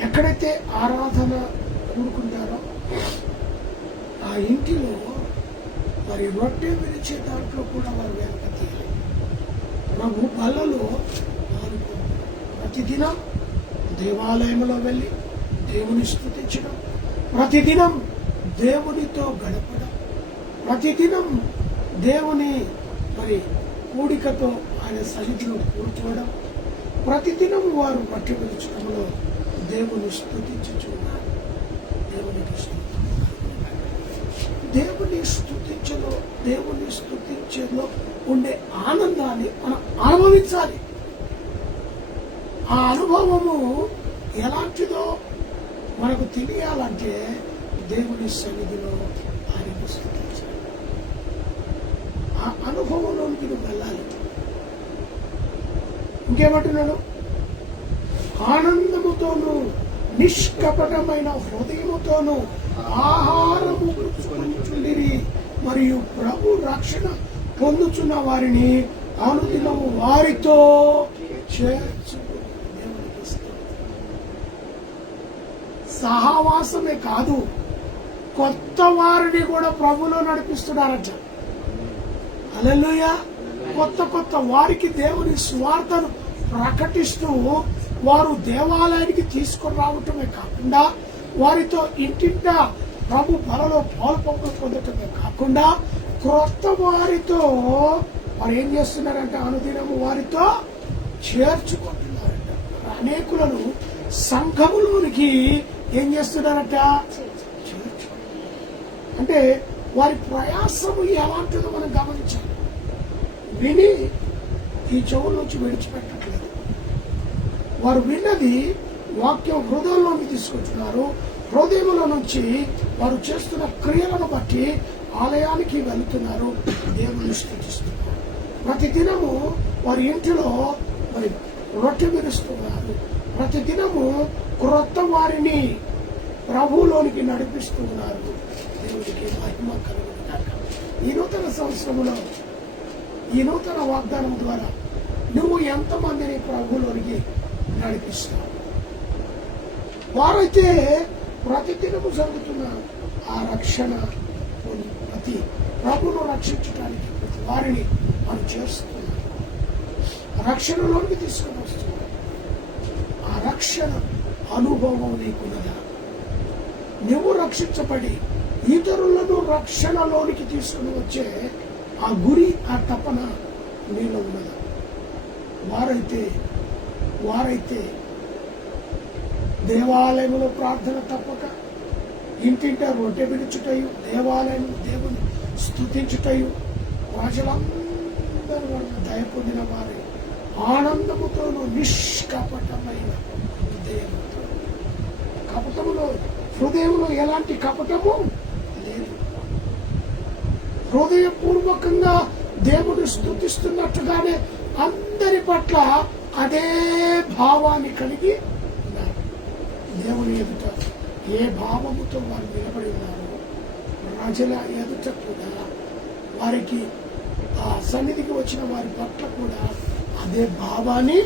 ఎక్కడైతే ఆరాధన కూడుకుంటారో ఆ ఇంటిలో మరి రొట్టె విరిచే దాంట్లో కూడా వారు వెనక తీయాలి. ప్రభు బలలో వారు ప్రతిదినం దేవాలయంలో వెళ్ళి దేవుని స్తుతించడం, ప్రతిదినం దేవునితో గడపడం, ప్రతిదినం దేవుని మరి కూడికతో ఆయన సన్నిధిలో కూర్చోవడం, ప్రతిదినం వారు రొట్టె విరచడంలో దేవుని స్తుతించుచున్నారు. దేవునికి స్తుతి. దేవుని స్తుతించేలో ఉండే ఆనందాన్ని మనం అనుభవించాలి. ఆ అనుభవము ఎలాంటిదో మనకు తెలియాలంటే దేవుని సన్నిధిలో ఆయనను స్తుతించాలి. ఆ అనుభవంలోకి నువ్వు వెళ్ళాలి. ఇంకేమంటున్నాడు? ఆనందముతోనూ నిష్కపటమైన హృదయముతోనూ ఆహారము పుచ్చుకొనుచుండిరి మరియు ప్రభు రక్షణ పొందుచున్న వారిని అనుదినము వారితో చేర్చుకొని. దేవునికి స్తోత్రం. సహవాసమే కాదు, కొత్త వారిని కూడా ప్రభులో నడిపిస్తున్నారట. హల్లెలూయా. కొత్త వారికి దేవుని స్వార్థను ప్రకటిస్తూ వారు దేవాలయానికి తీసుకొని రావటమే కాకుండా, వారితో ఇంటింట ప్రభు బలలో పాల్పొంగు పొందటమే కాకుండా, క్రొత్త వారితో వారు ఏం చేస్తున్నారంటే అనుదినము వారితో చేర్చుకుంటున్నారట. అనేకులను సంఘములోనికి ఏం చేస్తున్నారట? అంటే వారి ప్రయాసము ఎలాంటిదో మనం గమనించాలి. విని ఈ చెవుల నుంచి విడిచిపెట్టట్లేదు. వారు విన్నది వాక్యం హృదయంలోకి తీసుకొచ్చున్నారు. హృదయంలో నుంచి వారు చేస్తున్న క్రియలను బట్టి ఆలయానికి వెళుతున్నారు, దేవుని స్తుతిస్తున్నారు. ప్రతి దినము వారి ఇంటిలో మరి రొట్టె విరుస్తున్నారు. ప్రతి దినము క్రొత్త వారిని ప్రభువులోనికి నడిపిస్తూ ఉన్నారు. దేవుడికి మహిమ కలుగును గాక. ఈ నూతన సంవత్సరంలో, ఈ నూతన వాగ్దానం ద్వారా నువ్వు ఎంతమందిని ప్రభువులోనికి నడిపిస్తావు? వారైతే ప్రతిదినము జరుగుతున్న ఆ రక్షణ, ప్రతి ప్రభును రక్షించడానికి ప్రతి వారిని మనం చేస్తున్నాం, రక్షణలోనికి తీసుకుని వస్తున్నాం. ఆ రక్షణ అనుభవం నీకున్నదా? నువ్వు రక్షించబడి ఇతరులను రక్షణలోనికి తీసుకుని వచ్చే ఆ గురి, ఆ తపన నీలో ఉన్నదా? వారైతే దేవాలయంలో ప్రార్థన తప్పక, ఇంటింట రొట్టె విడుచుటయు, దేవాలయం దేవుని స్తుతించుటయు, ప్రజలందరూ దయ పొందిన వారి ఆనందముతోనూ నిష్కపటమైన హృదయముతో. హృదయంలో ఎలాంటి కపటము లేదు. హృదయపూర్వకంగా దేవుని స్తుతిస్తున్నట్టుగానే అందరి పట్ల అదే భావాన్ని కలిగి ఉన్నారు. దేవుని ఎదుట ఏ భావముతో వారు నిలబడి ఉన్నారు, ప్రజల ఎదుట కూడా వారికి ఆ సన్నిధికి వచ్చిన వారి పట్ల కూడా అదే భావాన్ని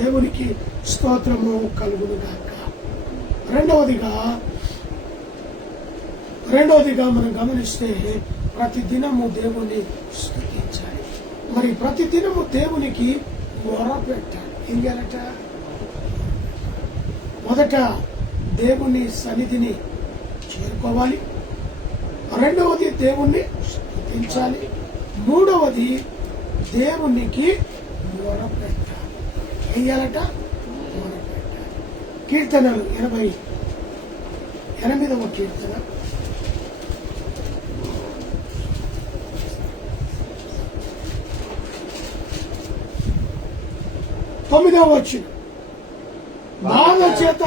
దేవునికి స్తోత్రము కలుగును గాక. రెండవదిగా మనం గమనిస్తే ప్రతి దినము దేవుని స్తుతించాలి. మరి ప్రతి దినము దేవునికి మొరపెట్టాలి. ఏం చేయాలట? మొదట దేవుని సన్నిధిని చేరుకోవాలి. రెండవది దేవుణ్ణి స్తుతించాలి. మూడవది దేవునికి మొరపెట్టాలి. ఏం చేయాలట? మొరపెట్టాలి. కీర్తనలు 88వ కీర్తన 9వ వచనం. బాధ చేత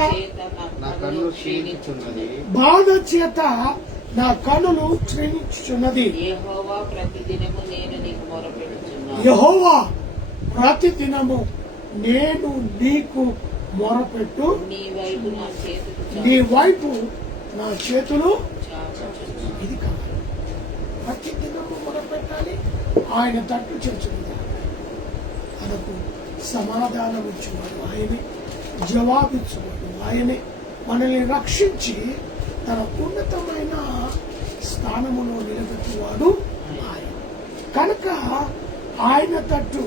నా కన్నులు క్షీణించుచున్నది. యెహోవా ప్రతిదినము నేను నీకు మొరపెట్టుచున్నాను. యెహోవా ప్రతిదినము నేను నీకు మొరపెట్టు, నీ వైపు నా చేతులు ఇది కావాలి. ప్రతి దినము మొరపెట్టాలి. ఆయన తట్టు చేర్చుకుంది. మనకు సమాధానం ఇచ్చేవాడు ఆయనే, జవాబిచ్చేవాడు ఆయనే, మనల్ని రక్షించి తన ఉన్నతమైన స్థానములో నిలబెట్టువాడు ఆయన. కనుక ఆయన తట్టు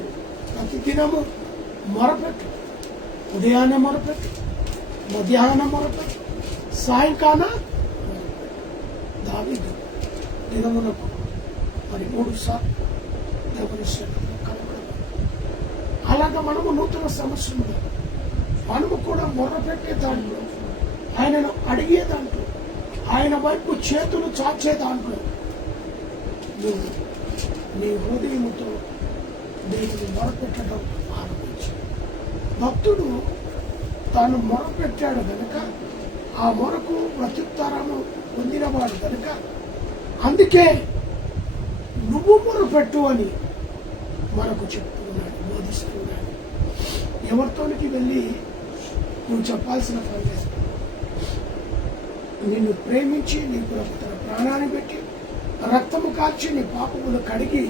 ప్రతిదినము మొరపెట్టు. ఉదయాన్నే మొరపెట్టు, మధ్యాహ్నం మొరపెట్టు, సాయంకాలం దావీదు దినమునకు మరి 3 సార్లు దేవుని సన్నిధిలో కనబడదు. అలాగా మనము నూతన సంవత్సరంలో మనము కూడా మొర్రపెట్టే దాంట్లో, ఆయనను అడిగే దాంట్లో, ఆయన వైపు చేతులు చాచే దాంట్లో నువ్వు నీ హృదయముతో దేవుని మొరపెట్టడం ఆరంభించు. భక్తుడు తాను మొరపెట్టాడు కనుక ఆ మొరకు ప్రత్యుత్తరము పొందినవాడు కనుక అందుకే నువ్వు మొరపెట్టు అని మనకు చెప్తున్నాడు, బోధిస్తున్నాడు. ఎవరితోనికి వెళ్ళి నువ్వు చెప్పాల్సిన పని లేదు. నిన్ను ప్రేమించి నీ కొరకు తన ప్రాణాన్ని పెట్టి రక్తము కాల్చి నీ పాపములు కడిగి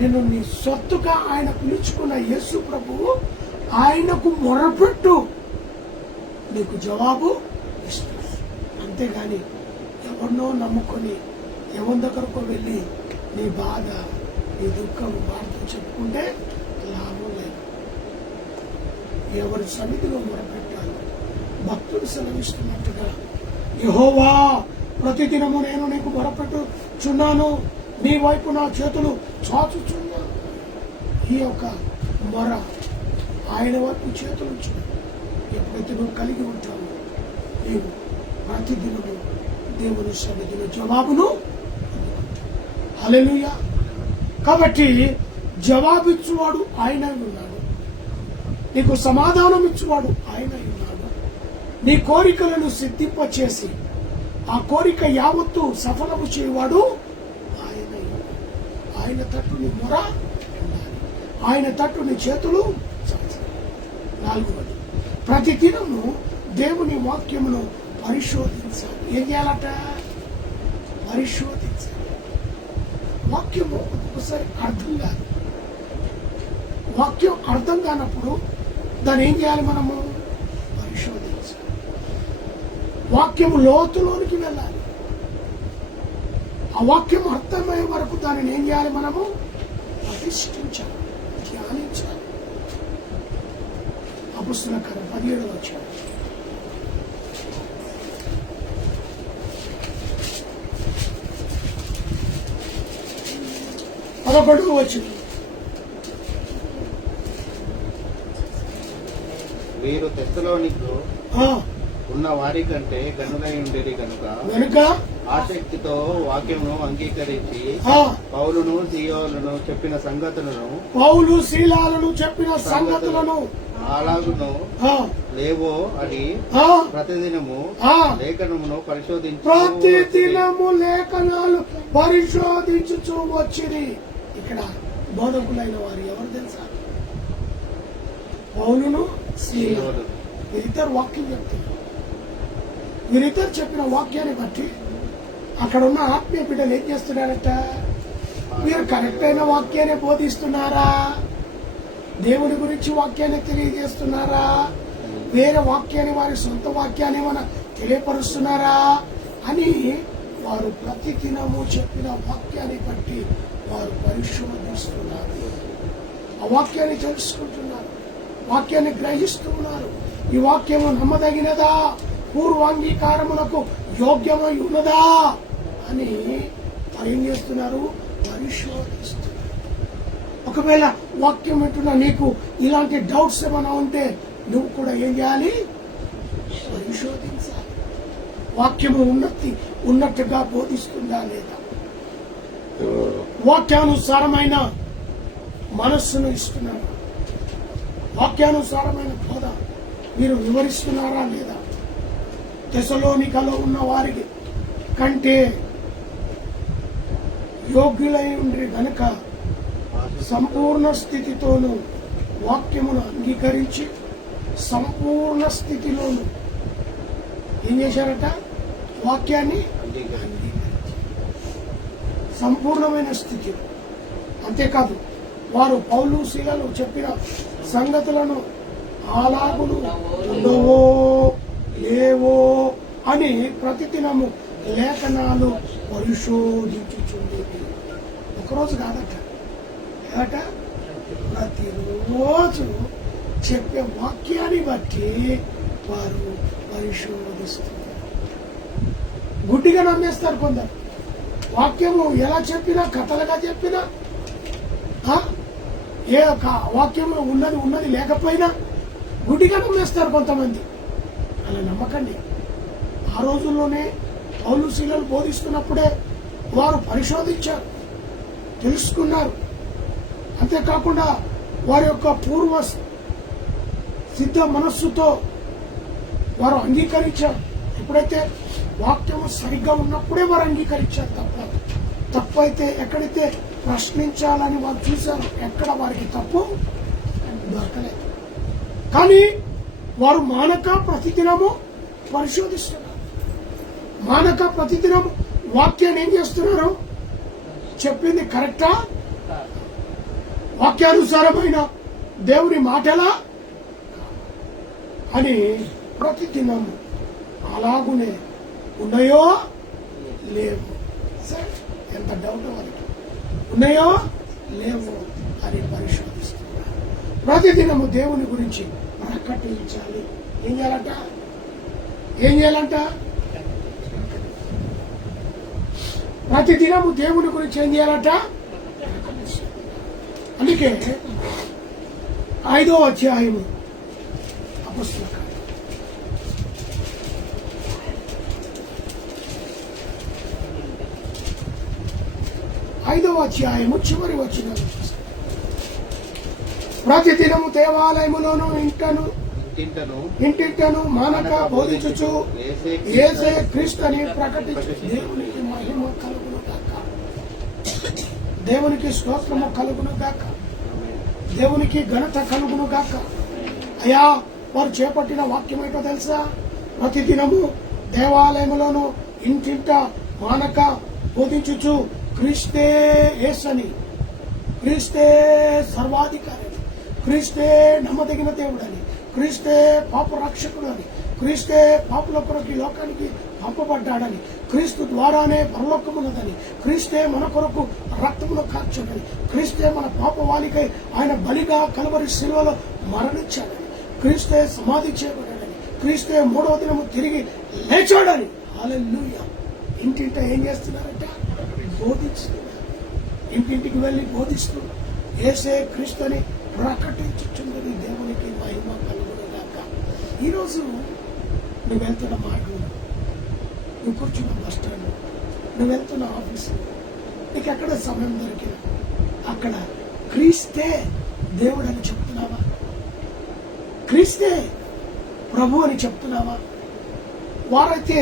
నిన్ను నీ సొత్తుగా ఆయన పిలుచుకున్న యేసు ప్రభువు ఆయనకు మొరపెట్టు, నీకు జవాబు ఇస్తాడు. అంతేగాని ఎవరినో నమ్ముకొని ఎవరి దగ్గరకు వెళ్ళి నీ బాధ నీ దుఃఖం బాధతో చెప్పుకుంటే లాభం లేదు. ఎవరి సన్నిధిలో మొరపెట్టాలి. భక్తులు సెలవిస్తున్నట్టుగా, యెహోవా ప్రతిదినము నేను నీకు మొరపెట్టుచున్నాను, నీ వైపు నా చేతులు చాచుచున్నాను. ఈ యొక్క మొర ఆయన వైపు చేతులు ఎప్పుడైతే నువ్వు కలిగి ఉంటావో నీవు ప్రతిదినము దేవుని సన్నిధిలో జవాబును హల్లెలూయా. కాబట్టి జవాబిచ్చువాడు ఆయన ఉన్నాడు, నీకు సమాధానం ఇచ్చువాడు ఆయన ఉన్నాడు. నీ కోరికలను సిద్ధింపచేసి ఆ కోరిక యావత్తు సఫలము చేయవాడు ఆయన. ఆయన తట్టు నీ మొర ఉండాలి, ఆయన తట్టు నీ చేతులు చాచాలి. 4వది, ప్రతి దినము దేవుని వాక్యమును పరిశోధించాలి. ఏం చేయాలట? పరిశోధించాలి. వాక్యము ఒక్కొక్కసారి అర్థం కాదు. వాక్యం అర్థం కానప్పుడు దాన్ని ఏం చేయాలి? మనము పరిశోధించాలి. వాక్యము లోతులోనికి వెళ్ళాలి. ఆ వాక్యం అర్థమయ్యే వరకు దానిని ఏం చేయాలి? మనము ప్రతిష్ఠించాలి, ధ్యానించాలి. అపుస్తలకరం 17వ అధ్యాయం 11వ వచనం. వీరు తెస్సలోనికలో ఉన్న వారి కంటే గనులై ఉండేది కనుక ఆసక్తితో వాక్యమును అంగీకరించి పౌలును సీయోలను చెప్పిన సంగతులను అలాగును లేవో అని ప్రతిదినము లేఖనమును ప్రతిదినము లేఖనాలు పరిశోధించుచూ వచ్చిరి. ఇక్కడ బోధకులైన వారు ఎవరు తెలుసా? పౌలును సీయోను. వీరిద్దరు వాక్యం చెప్తున్నారు. వీరిద్దరు చెప్పిన వాక్యాన్ని బట్టి అక్కడ ఉన్న ఆత్మీయ బిడ్డలు ఏం చేస్తున్నారట? మీరు కరెక్ట్ అయిన వాక్యాన్ని బోధిస్తున్నారా? దేవుని గురించి వాక్యాన్ని తెలియజేస్తున్నారా? వేరే వాక్యాన్ని, వారి సొంత వాక్యాన్ని ఏమైనా తెలియపరుస్తున్నారా అని వారు ప్రతిదినము చెప్పిన వాక్యాన్ని బట్టి వారు పరిశోధిస్తున్నారు. ఆ వాక్యాన్ని తెలుసుకుంటున్నారు, వాక్యాన్ని గ్రహిస్తున్నారు. ఈ వాక్యము నమ్మదగినదా, పూర్వాంగీకారములకు యోగ్యమై ఉన్నదా అని ఏం చేస్తున్నారు? పరిశోధిస్తున్నారు. ఒకవేళ వాక్యం వింటున్నా నీకు ఇలాంటి డౌట్స్ ఏమైనా ఉంటే నువ్వు కూడా ఏం చేయాలి? పరిశోధించాలి. వాక్యము ఉన్నట్టుగా బోధిస్తుందా లేదా? వాక్యానుసారమైన మనస్సును ఇస్తున్నారా? వాక్యానుసారమైన బోధ మీరు వివరిస్తున్నారా లేదా? తెస్సలోనికలో ఉన్న వారికి కంటే యోగ్యులై ఉండి గనుక సంపూర్ణ స్థితితోనూ వాక్యమును అంగీకరించి సంపూర్ణ స్థితిలోను ఏం చేశారట? వాక్యాన్ని అంగీకరించి సంపూర్ణమైన స్థితి. అంతేకాదు వారు పౌలు శీలలు చెప్పిన సంగతులను అలాగును ఉండవో లేవో అని ప్రతిదినము లేఖనాలు పరిశోధించుచుండేది. ఒకరోజు కాదట, ఏదట? ప్రతిరోజు చెప్పే వాక్యాన్ని బట్టి వారు పరిశోధిస్తున్నారు. గుడ్డిగా నమ్మేస్తారు కొందరు. వాక్యము ఎలా చెప్పినా, కథలుగా చెప్పినా, ఏ వాక్యంలో ఉన్నది లేకపోయినా గుడ్డిగా నమ్మేస్తారు కొంతమంది. అలా నమ్మకండి. ఆ రోజుల్లోనే పౌలు శీలలు బోధిస్తున్నప్పుడే వారు పరిశోధించారు, తెలుసుకున్నారు. అంతేకాకుండా వారి యొక్క పూర్వ సిద్ధ మనస్సుతో వారు అంగీకరించారు. ఎప్పుడైతే వాక్యము సరిగ్గా ఉన్నప్పుడే వారు అంగీకరించారు. తప్పైతే ఎక్కడైతే ప్రశ్నించాలని వారు చూశారు, ఎక్కడ వారికి తప్పు దొరకలేదు. కానీ వారు మానక ప్రతిదినము పరిశోధిస్తున్నారు. మానక ప్రతిదినం వాక్యాన్ని ఏం చేస్తున్నారు? చెప్పింది కరెక్టా? వాక్యానుసారమైన దేవుని మాటలా అని ప్రతిదినం అలాగునే ఉన్నాయో లేవు. సరే, ఎంత డౌట్ వాళ్ళకి, ఉన్నాయో లేవో అని పరిశోధిస్తున్నారు. ప్రతిదినము దేవుని గురించి ప్రకటించాలి. ఏం చేయాలంట? ప్రతిదినము దేవుని గురించి ఏం చేయాలంట? అందుకే 5వ అధ్యాయము అపొస్తలుల కార్యం 5వ అధ్యాయము చివరి వచనం. ప్రతిదినము దేవాలయములోను ఇంటింటను మానక బోధించుచు యేసే క్రీస్తు అని ప్రకటించు. దేవునికి మహిమ కలుగును గాక, దేవునికి స్తోత్రము కలుగును గాక, దేవునికి ఘనత కలుగును గాక. అయ్యా, వారు చేపట్టిన వాక్యం ఏంటో తెలుసా? ప్రతిదినము దేవాలయములోను ఇంటింట మానక బోధించుచు క్రీస్తే యేసని, క్రీస్తే సర్వాధికారి, క్రీస్తే నమ్మదగిన దేవుడని, క్రీస్తే పాప రక్షకుడు అని, క్రీస్తే పాపుల కొరకు ఈ లోకానికి పంపబడ్డాడని, క్రీస్తు ద్వారానే పరలోకమున్నదని, క్రీస్తే మన కొరకు రక్తమును కార్చడని, క్రీస్తే మన పాపవానికై ఆయన బలిగా కలవరి శిలువలో మరణించాడని, క్రీస్తే సమాధి చేయబడ్డాడని, క్రీస్తే 3వ దినము తిరిగి లేచాడని. హల్లెలూయా. ఇంటింట ఏం చేస్తున్నారంట? బోధిస్తున్నారు. ఇంటింటికి వెళ్లి బోధిస్తూ యేసే క్రీస్తుని ప్రకటించుచున్నది. దేవునికి మహిమ కలుగును గాక. ఈరోజు నువ్వు వెళ్తున్న మార్గంలో, నువ్వు కూర్చున్న బస్ స్టాండ్, నువ్వు వెళ్తున్న ఆఫీసు, నీకు ఎక్కడ సమయం దొరికిన అక్కడ క్రీస్తే దేవుడు అని చెప్తున్నావా? క్రీస్తే ప్రభు అని చెప్తున్నావా? వారైతే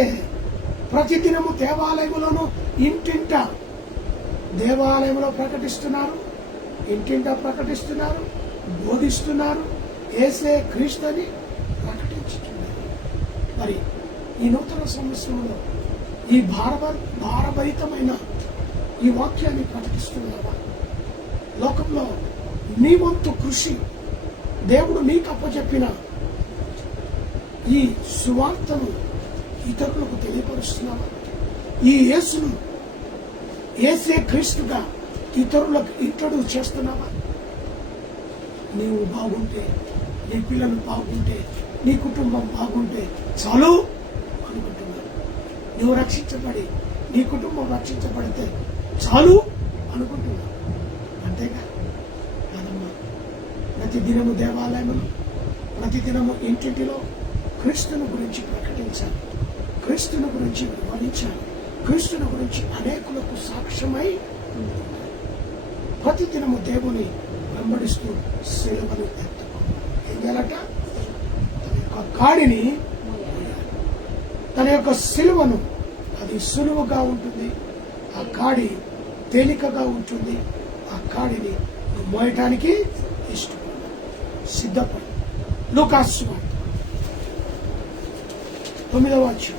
ప్రతిదినము దేవాలయములోను ఇంటింట దేవాలయంలో ప్రకటిస్తున్నారు, ఇంటింట ప్రకటిస్తున్నారు, బోధిస్తున్నారు, యేసే క్రీస్తు అని ప్రకటించుతున్నారు. మరి ఈ నూతన సంవత్సరంలో ఈ భారభరితమైన ఈ వాక్యాన్ని ప్రకటిస్తున్నావా? లోకంలో నీ వంతు కృషి, దేవుడు నీకు అప్పచెప్పిన ఈ సువార్తను ఇతరులకు తెలియపరుస్తున్నావా? ఈ యేసును, యేసే క్రీస్తుగా ఇతరులకు ఇంట్రడ్యూస్ చేస్తున్నావా? నీవు బాగుంటే, నీ పిల్లలు బాగుంటే, నీ కుటుంబం బాగుంటే చాలు అనుకుంటున్నావు. నువ్వు రక్షించబడి, నీ కుటుంబం రక్షించబడితే చాలు అనుకుంటున్నావు. అంతేగా? కాదమ్మా. ప్రతిదినము దేవాలయములు, ప్రతిదినము ఇంటింటిలో క్రీస్తుని గురించి ప్రకటించాలి, క్రీస్తుని గురించి వివరించాలి, క్రీస్తుని గురించి అనేకులకు సాక్ష్యమై ప్రతిదినము దేవుని వెంబడిస్తూ సిలువను ఎత్తుకోవాలి. ఏం చేయాలట? తన యొక్క కాడిని, తన యొక్క సిలువను, అది సులువుగా ఉంటుంది, ఆ కాడి తేలికగా ఉంటుంది, ఆ కాడిని మోయటానికి ఇష్టపడాలి, సిద్ధపడి. లూకాసు సువార్త 9వ అధ్యాయం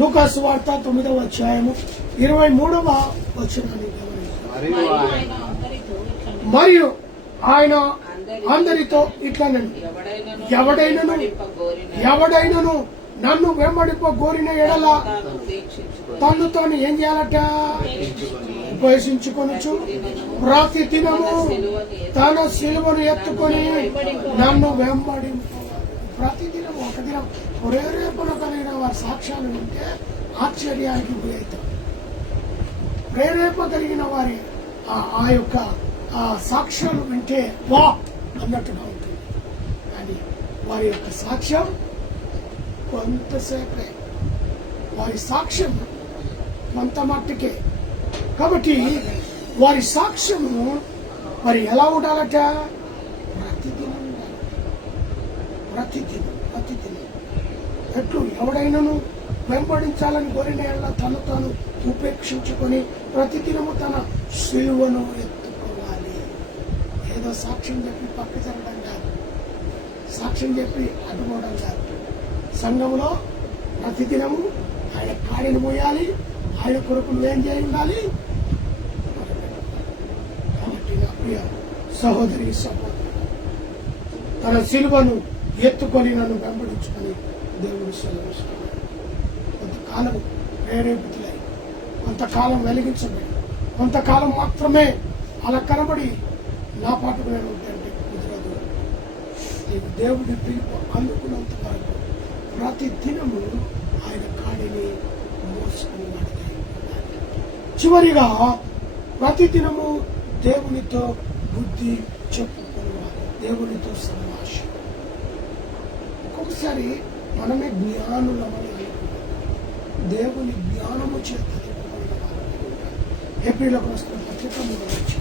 లూకాసు వార్త 9వ అధ్యాయము 23వ వచనాన్ని గమనించాలి. మరియు ఆయన అందరితో ఇట్లనెను, ఎవడైనను నన్ను వెంబడింప గోరిన ఎడల తన్నుతో ఏం చేయాలట? ఉపేక్షించుకొనుచు ప్రతి దినము తన సిలువను ఎత్తుకొని నన్ను వెంబడింప. ప్రతిదినం ఒక దినం ప్రేరేపణ కలిగిన వారి సాక్ష్యాలు ఉంటే ఆశ్చర్యానికి గురి అవుతాం. ప్రేరేపణ కలిగిన వారి ఆ యొక్క సాక్ష్యాలు వింటే వా అన్నట్టుగా ఉంటుంది. కానీ వారి యొక్క సాక్ష్యం కొంతసేపే, వారి సాక్ష్యం కొంత మట్టుకే. కాబట్టి వారి సాక్ష్యము మరి ఎలా ఉండాలట? ప్రతిదినం ఉండాలి. ప్రతిదినం ఎట్లు? ఎవడైనాను వెంబడించాలని కోరిన తను తాను ఉపేక్షించుకొని ప్రతిదినము తన సిలువను ఎత్తుకోవాలి. ఏదో సాక్ష్యం చెప్పి పక్క జరగడం కాదు, సాక్ష్యం చెప్పి అడ్డుకోవడం కాదు. సంఘంలో ప్రతిదినము ఆయన కాడిని మోయాలి, ఆయన కొరకు ఏం చేయి ఉండాలి. కాబట్టి నా ప్రియ సహోదరి సహోదరు, తన సిలువను ఎత్తుకొని నన్ను వెంబడించుకొని దేవుడు సెలవిస్తున్నాడు. కొంతకాలం ప్రేరేపితులై, కొంతకాలం వెలిగించబడి, కొంతకాలం మాత్రమే అలా కనబడి నా పాటుకు నేను ఉంటే కుదరదు. నీకు దేవుడి పిలుపు అందుకున్నంత వరకు ప్రతి దినము ఆయన కాడిని మోసుకుని నడిచి చివరిగా ప్రతి దినము దేవునితో బుద్ధి చెప్పుకునేవారు, దేవునితో సంభాషణ. ఒక్కొక్కసారి మనమే జ్ఞానులమని అనుకుంటాం, దేవుని జ్ఞానము చేత ఏప్రిల్లోకి వస్తున్న పత్రిక వచ్చి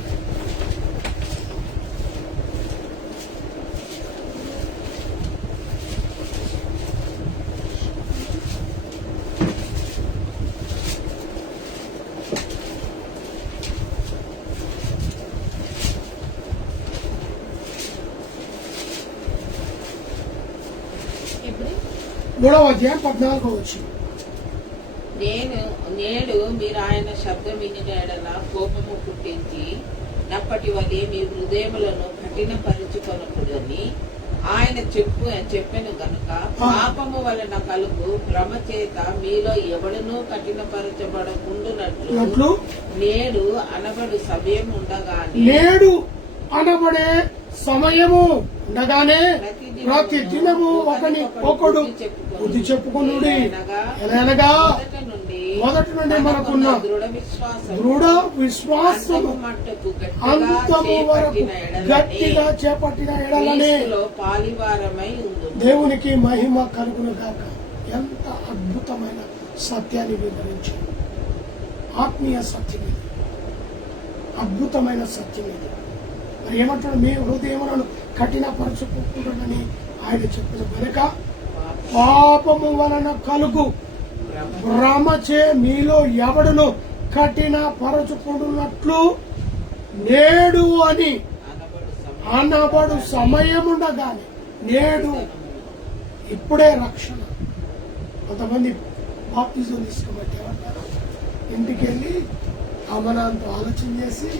ఇప్పుడు 3వ అధ్యాయం 14వ వచనం. నేడు మీరు ఆయన శబ్దం వినిన ఎడల కోపము పుట్టించి నప్పటి వలె మీ హృదయములను కఠినపరుచుకొనకూడదని ఆయన చెప్పెను గనుక పాపము వలన కలుగు భ్రమ చేత మీలో ఎవడునూ కఠినపరచబడకుండునట్లు నేడు అనబడు సమయం ఉండగానే, నేడు అనబడే సమయము ఉండగానే ప్రతి దినము ఒకడు బుద్ధి చెప్పుకునుడి. ఎలాగనగా మొదటి నుండి మనకున్న దృఢ విశ్వాసము అంతము వరకు గట్టిగా చేపట్టిన ఎడలనే పాలివారమై ఉంది. దేవునికి మహిమ కలుగును గాక. ఎంత అద్భుతమైన సత్యాన్ని వివరించారు. ఆత్మీయ సత్యం ఇది, అద్భుతమైన సత్యం ఇది. మరి ఏమంటాడు? మీ హృదయములను కఠినపరచుకుంటున్నాడని ఆయన చెప్పిన వెనుక పాపము వలన కలుగు భ్రమచే మీలో ఎవడును కఠినపరచుకుంటున్నట్లు నేడు అని అనబడు సమయముండగానే, నేడు ఇప్పుడే రక్షణ. కొంతమంది బాప్తిజం తీసుకోబట్టి ఏమంటారు? ఇంటికి వెళ్ళి అమనాంతో ఆలోచన చేసి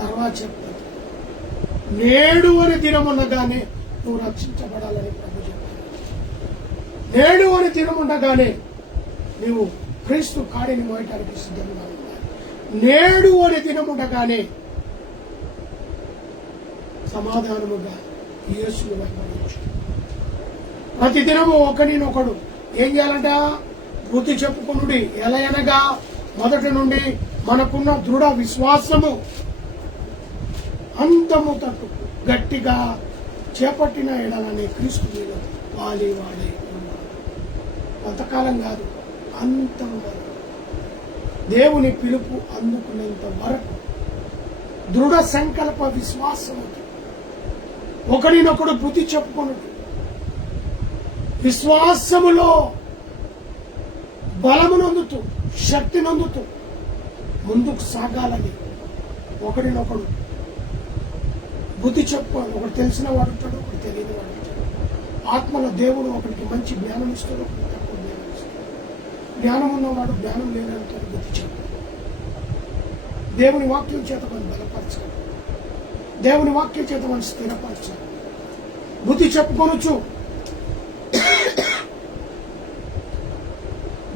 తర్వాత చెప్తారు. నేడు అని దినముండగానే నువ్వు రక్షించబడాలని ప్రభు చెప్తాడు. నేడు అని దినముండగానే నువ్వు క్రీస్తు కాడిని మోయటానికి సిద్ధంగా ఉండాలి. నేడు అని దినముండగానే సమాధానముగా యేసును వెంబడించు. ప్రతి దినము ఒకరినొకడు ఏం చేయాలంట? బుద్ధి చెప్పుకునుడి. ఎలా అనగా మొదటి నుండి మనకున్న దృఢ విశ్వాసము అంతము తట్టు గట్టిగా చేపట్టిన ఎడలని క్రీస్తు మీద వాడే ఉన్నాడు. కొంతకాలం కాదు, అంతం వరకు దేవుని పిలుపు అందుకునేంత వరకు దృఢ సంకల్ప విశ్వాసముతో ఒకరినొకడు బుద్ధి చెప్పుకున్నట్టు విశ్వాసములో బలము నందుతూ శక్తి నందుతూ ముందుకు సాగాలని ఒకరినొకడు బుద్ధి చెప్పుకోవాలి. ఒకటి తెలిసిన వాడు ఉంటాడు, ఒకటి తెలియని వాడు ఉంటాడు. ఆత్మలో దేవుడు ఒకరికి మంచి జ్ఞానం ఇస్తాడు, ఒకరికి తక్కువ జ్ఞానం ఇస్తాడు. జ్ఞానం ఉన్నవాడు జ్ఞానం లేనంటాడు బుద్ధి చెప్పాలి. దేవుని వాక్యం చేత మనం బలపరచాలి, దేవుని వాక్యం చేత మనం స్థిరపరచాలి. బుద్ధి చెప్పుకొనొచ్చు,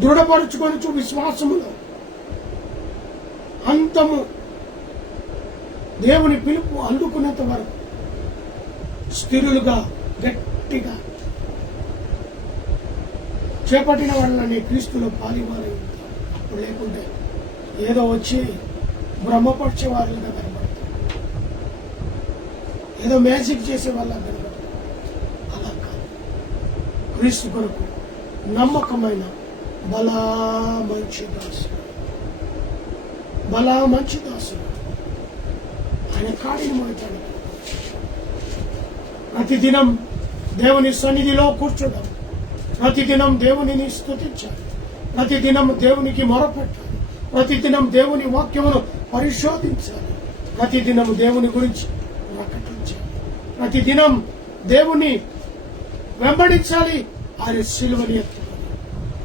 దృఢపరుచుకొనొచ్చు విశ్వాసములో. అంతము దేవుని పిలుపు అందుకునేంత వరకు స్థిరులుగా గట్టిగా చేపట్టిన వాళ్ళని క్రీస్తులో పాలివారై ఉంటారు. అప్పుడు లేకుంటే ఏదో వచ్చి బ్రహ్మపరిచే వాళ్ళగా కనబడతారు, ఏదో మ్యాజిక్ చేసే వాళ్ళగా కనబడతారు. అలా కాదు. క్రీస్తు కొరకు నమ్మకమైన బలా మంచి దాసుడు, బలా మంచి దాసుడు ఆయన కాడిని మోయటానికి ప్రతిదినం దేవుని సన్నిధిలో కూర్చోడం, ప్రతిదినం దేవునిని స్తుతించాలి, ప్రతిదినం దేవునికి మొరపెట్టాలి, ప్రతిదినం దేవుని వాక్యమును పరిశోధించాలి. ప్రతిదినం దేవుని గురించి ప్రకటించాలి. ప్రతిదినం దేవుని వెంబడించాలి. ఆయన సిలువని ఎత్తుకోవాలి.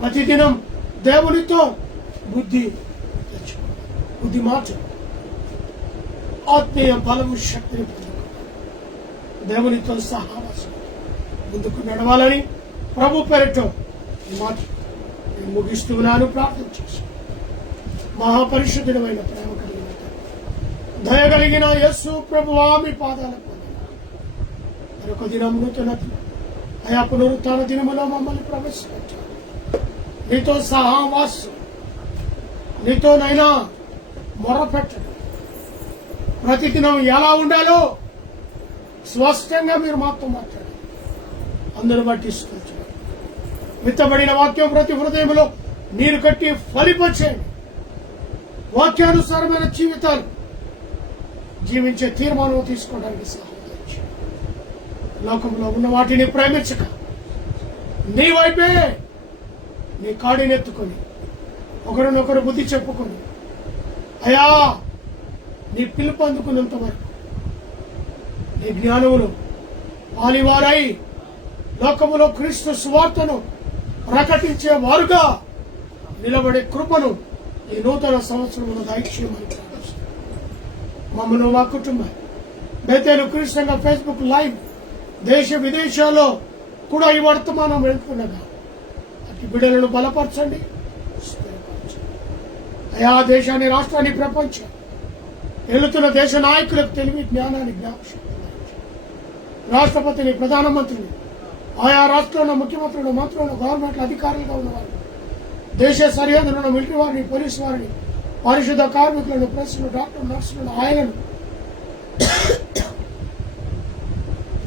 ప్రతిదినం దేవునితో బుద్ధి తెచ్చుకోవాలి. బుద్ధి మార్చు, ఆత్మీయ బలము, శక్తిని పొందుకోవాలి. దేవునితో సహవాసం ముందుకు నడవాలని ప్రభు పేరిట ఈ మాట నేను ముగిస్తున్నాను. ప్రార్థన చేసి, మహాపరిశుద్ధుడమైన ప్రేమ కలిగిన దయ కలిగిన యేసు ప్రభువా, మీ పాదాలకు వందనాలు. మరొక దినం నూతన అయా పునరుత్థాన దినములో మమ్మల్ని ప్రవేశపెట్టారు. నీతో సహవాసం, నీతోనైనా మొరపెట్టడం, ప్రతిదినం ఎలా ఉండాలో స్పష్టంగా మీరు మాతో మాట్లాడారు. అందరూ బట్టి ఇష్టం విత్తబడిన వాక్యం ప్రతి హృదయంలో నీరు కట్టి ఫలింపచేయండి. వాక్యానుసారమైన జీవితాలు జీవించే తీర్మానం తీసుకోవడానికి సహాయం చేయండి. లోకంలో ఉన్న వాటిని ప్రేమించక నీ వైపే నీ కాడినెత్తుకొని ఒకరినొకరు బుద్ధి చెప్పుకొని అయా నీ పిలుపు అందుకున్నంత వరకు నీ జ్ఞానములు పాలివారై లోకములో క్రీస్తు సువార్తను ప్రకటించే వారుగా నిలబడే కృపను ఈ నూతన సంవత్సరంలో దయచేయమని ప్రార్థిస్తున్నాను. మమ్మల్ని, మా కుటుంబం బేతేలు క్రీస్తుగా ఫేస్బుక్ లైవ్ దేశ విదేశాల్లో కూడా ఈ వర్తమానం వెళ్తుండగా అటు బిడ్డలను బలపరచండి, స్థిరపరచండి. అయా దేశాన్ని, రాష్ట్రాన్ని, ప్రపంచం వెళుతున్న దేశ నాయకులకు తెలివి, జ్ఞానాన్ని, జ్ఞాపకం, రాష్ట్రపతిని, ప్రధానమంత్రిని, ఆయా రాష్ట్రంలో ముఖ్యమంత్రులు, మంత్రులు, గవర్నమెంట్ అధికారులుగా ఉన్నవారు, దేశ సరిహద్దులను, మిలిటరీ వారిని, పోలీసు వారిని, పరిశుద్ధ కార్మికులను, ప్రెస్ను, డాక్టర్, నర్సులను, ఆయనను,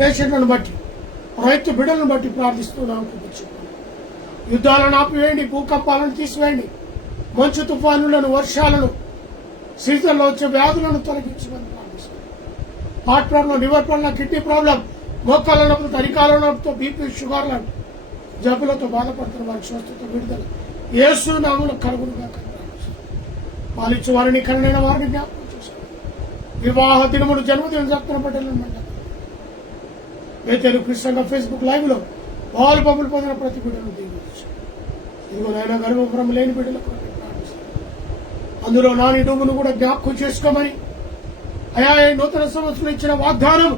పేషెంట్లను బట్టి, రైతు బిడ్డలను బట్టి ప్రార్థిస్తున్నాం. యుద్ధాలను ఆపివేయండి, భూకంపాలను తీసివేయండి, మంచు తుఫానులను, వర్షాలను, సీజన్లో వచ్చే వ్యాధులను తొలగించమని ప్రార్థిస్తున్నాం. Heart problem, liver problem, kidney problem, మోకాళ్ళ నొప్పులతో, అరికాల నొప్పులతో, బీపీ, షుగర్ లాంటి జబ్బులతో బాధపడుతున్న వారికి స్వస్థత, విడుదల యేసు నామములో కలుగునుగా పాలించు వారిని, కరుణైన వారిని జ్ఞాపకం చేసుకోండి. వివాహ దినములు, జన్మదిన జరుపుకున్న బిడ్డలను బేతేలు క్రిస్టియన్ ఫేస్బుక్ లైవ్ లో పాలు పంపులు పొందిన ప్రతి బిడ్డను దీవించు. ఇదిగో నాయన గర్భఫలం లేని బిడ్డలకు ప్రార్థిస్తాను. అందులో నా నిడుమును కూడా జ్ఞాపకం చేసుకోమని అయా నూతన సంవత్సరం ఇచ్చిన వాగ్దానం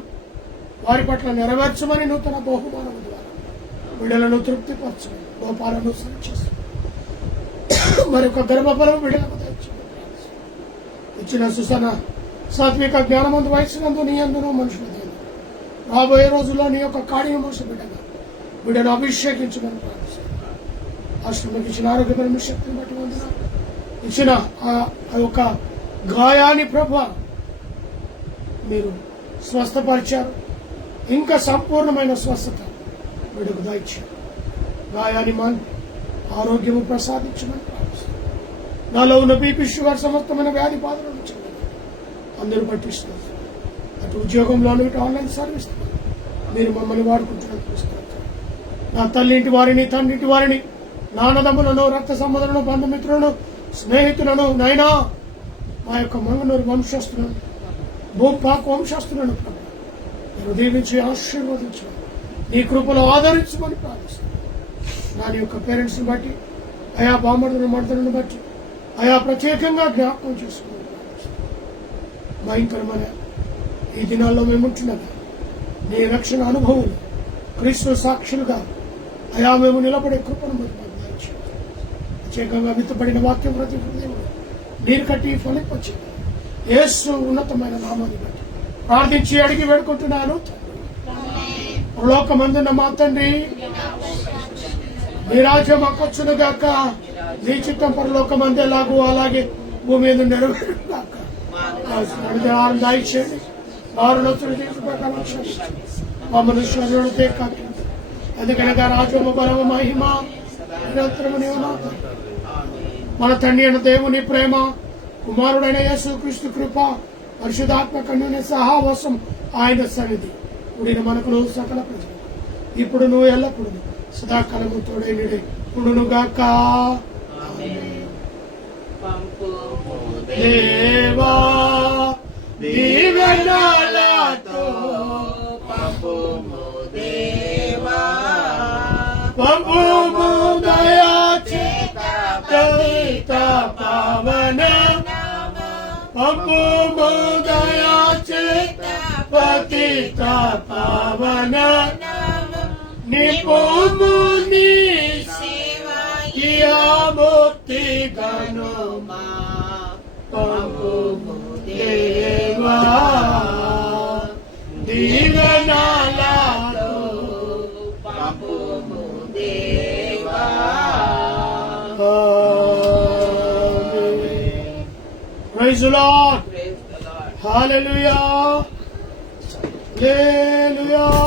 వారి పట్ల నెరవేర్చమని, నూతన బహుమానం ద్వారా బిడ్డలను తృప్తిపరచమని, గోపాలను సరిచేసి మరొక గర్భఫలం బిడ్డలకు ఇచ్చిన సుసన సాత్విక జ్ఞానమందు, వయసునందు, నీ అందును, మనుషుల రాబోయే రోజుల్లో నీ యొక్క కార్యం మోస బిడ్డను అభిషేకించమని ప్రార్థిస్తాను. ఆశ్రమకి ఇచ్చిన ఆరోగ్యపరమైన శక్తిని బట్టి వందనాలు. ఇచ్చిన ఆ యొక్క గాయాన్ని ప్రభు మీరు స్వస్థపరిచారు. ఇంకా సంపూర్ణమైన స్వస్థత బిడ్డకు దయచేయండి. గాయాన్ని మాని ఆరోగ్యము ప్రసాదించమని ప్రార్థిస్తాను. నాలో ఉన్న బీపీ, షుగర్, సమస్తమైన వ్యాధి బాధల నుంచి అందరూ పట్టిస్తున్నారు. అటు ఉద్యోగంలోనూ, ఇటు ఆన్లైన్ సర్వీస్ మీరు మమ్మల్ని వాడుకుంటున్నారు. నా తల్లింటి వారిని, తండ్రింటి వారిని, నాన్నదమ్ములను, రక్త సంబంధులను, బంధుమిత్రులను, స్నేహితులను, నైనా మా యొక్క మంగనూరు వంశస్థులను, భూపాక్ వంశస్థులను మీరు దీవించి ఆశీర్వదించమని, నీ కృపలో ఆదరించమని ప్రార్థిస్తున్నాను. దాని యొక్క పేరెంట్స్ని బట్టి, ఆయా బామ్మడులను, మర్దలను బట్టి ఆయా ప్రత్యేకంగా జ్ఞాపకం చేసుకోమని ప్రార్థిస్తున్నాను. భయంకరమైన ఈ దినాల్లో మేముంటున్నదా నీ రక్షణ అనుభవం క్రీస్తు సాక్షులుగా అయా మేము నిలబడే కృపను ప్రత్యేకంగా విత్తబడిన వాక్యం ప్రతి హృదయంలో నీరు కట్టి ఫలింపొచ్చి యేసు ఉన్నతమైన నామాన్ని బట్టి ప్రార్థించి అడిగి వేడుకుంటున్నాను. లోకమందున్న మా తండ్రి, నీ రాజ్యం మాకొచ్చునుగాక, నీ చిత్తం పరలోకమందు ఎలాగూ అలాగే భూమి మీద నెరవేరుగాక. దాయిచేయండి, వారు నచ్చులు చేసి ప్రకారం మమ్మల్ని శరీరులతో కాకి, ఎందుకనగా రాజ్యము, బలము, మహిమ నిరంతరము నీవు నాథ. మన తండ్రి అయిన దేవుని ప్రేమ, కుమారుడైన యేసు క్రీస్తు కృప, పరిశుద్ధాత్మ కన్యుని సహవాసం, ఆయన సన్నిధి కూడిన మనకు సకల ప్రజలు ఇప్పుడు నువ్వు ఎల్లప్పుడు సదాకాలము తోడై నిడే ఇప్పుడును గాక. పంపుము దేవా దీవెనలతో పంపుము దేవా పంపుము దయా చేత పతిత పావన పంపుము దయా చేత పతిత పావన నిపుము నీ సేవా ముక్తి గనుమా పంపుము దేవా దీవెనలతో పంపుము దేవా Praise the Lord. Praise the Lord. Hallelujah. Hallelujah.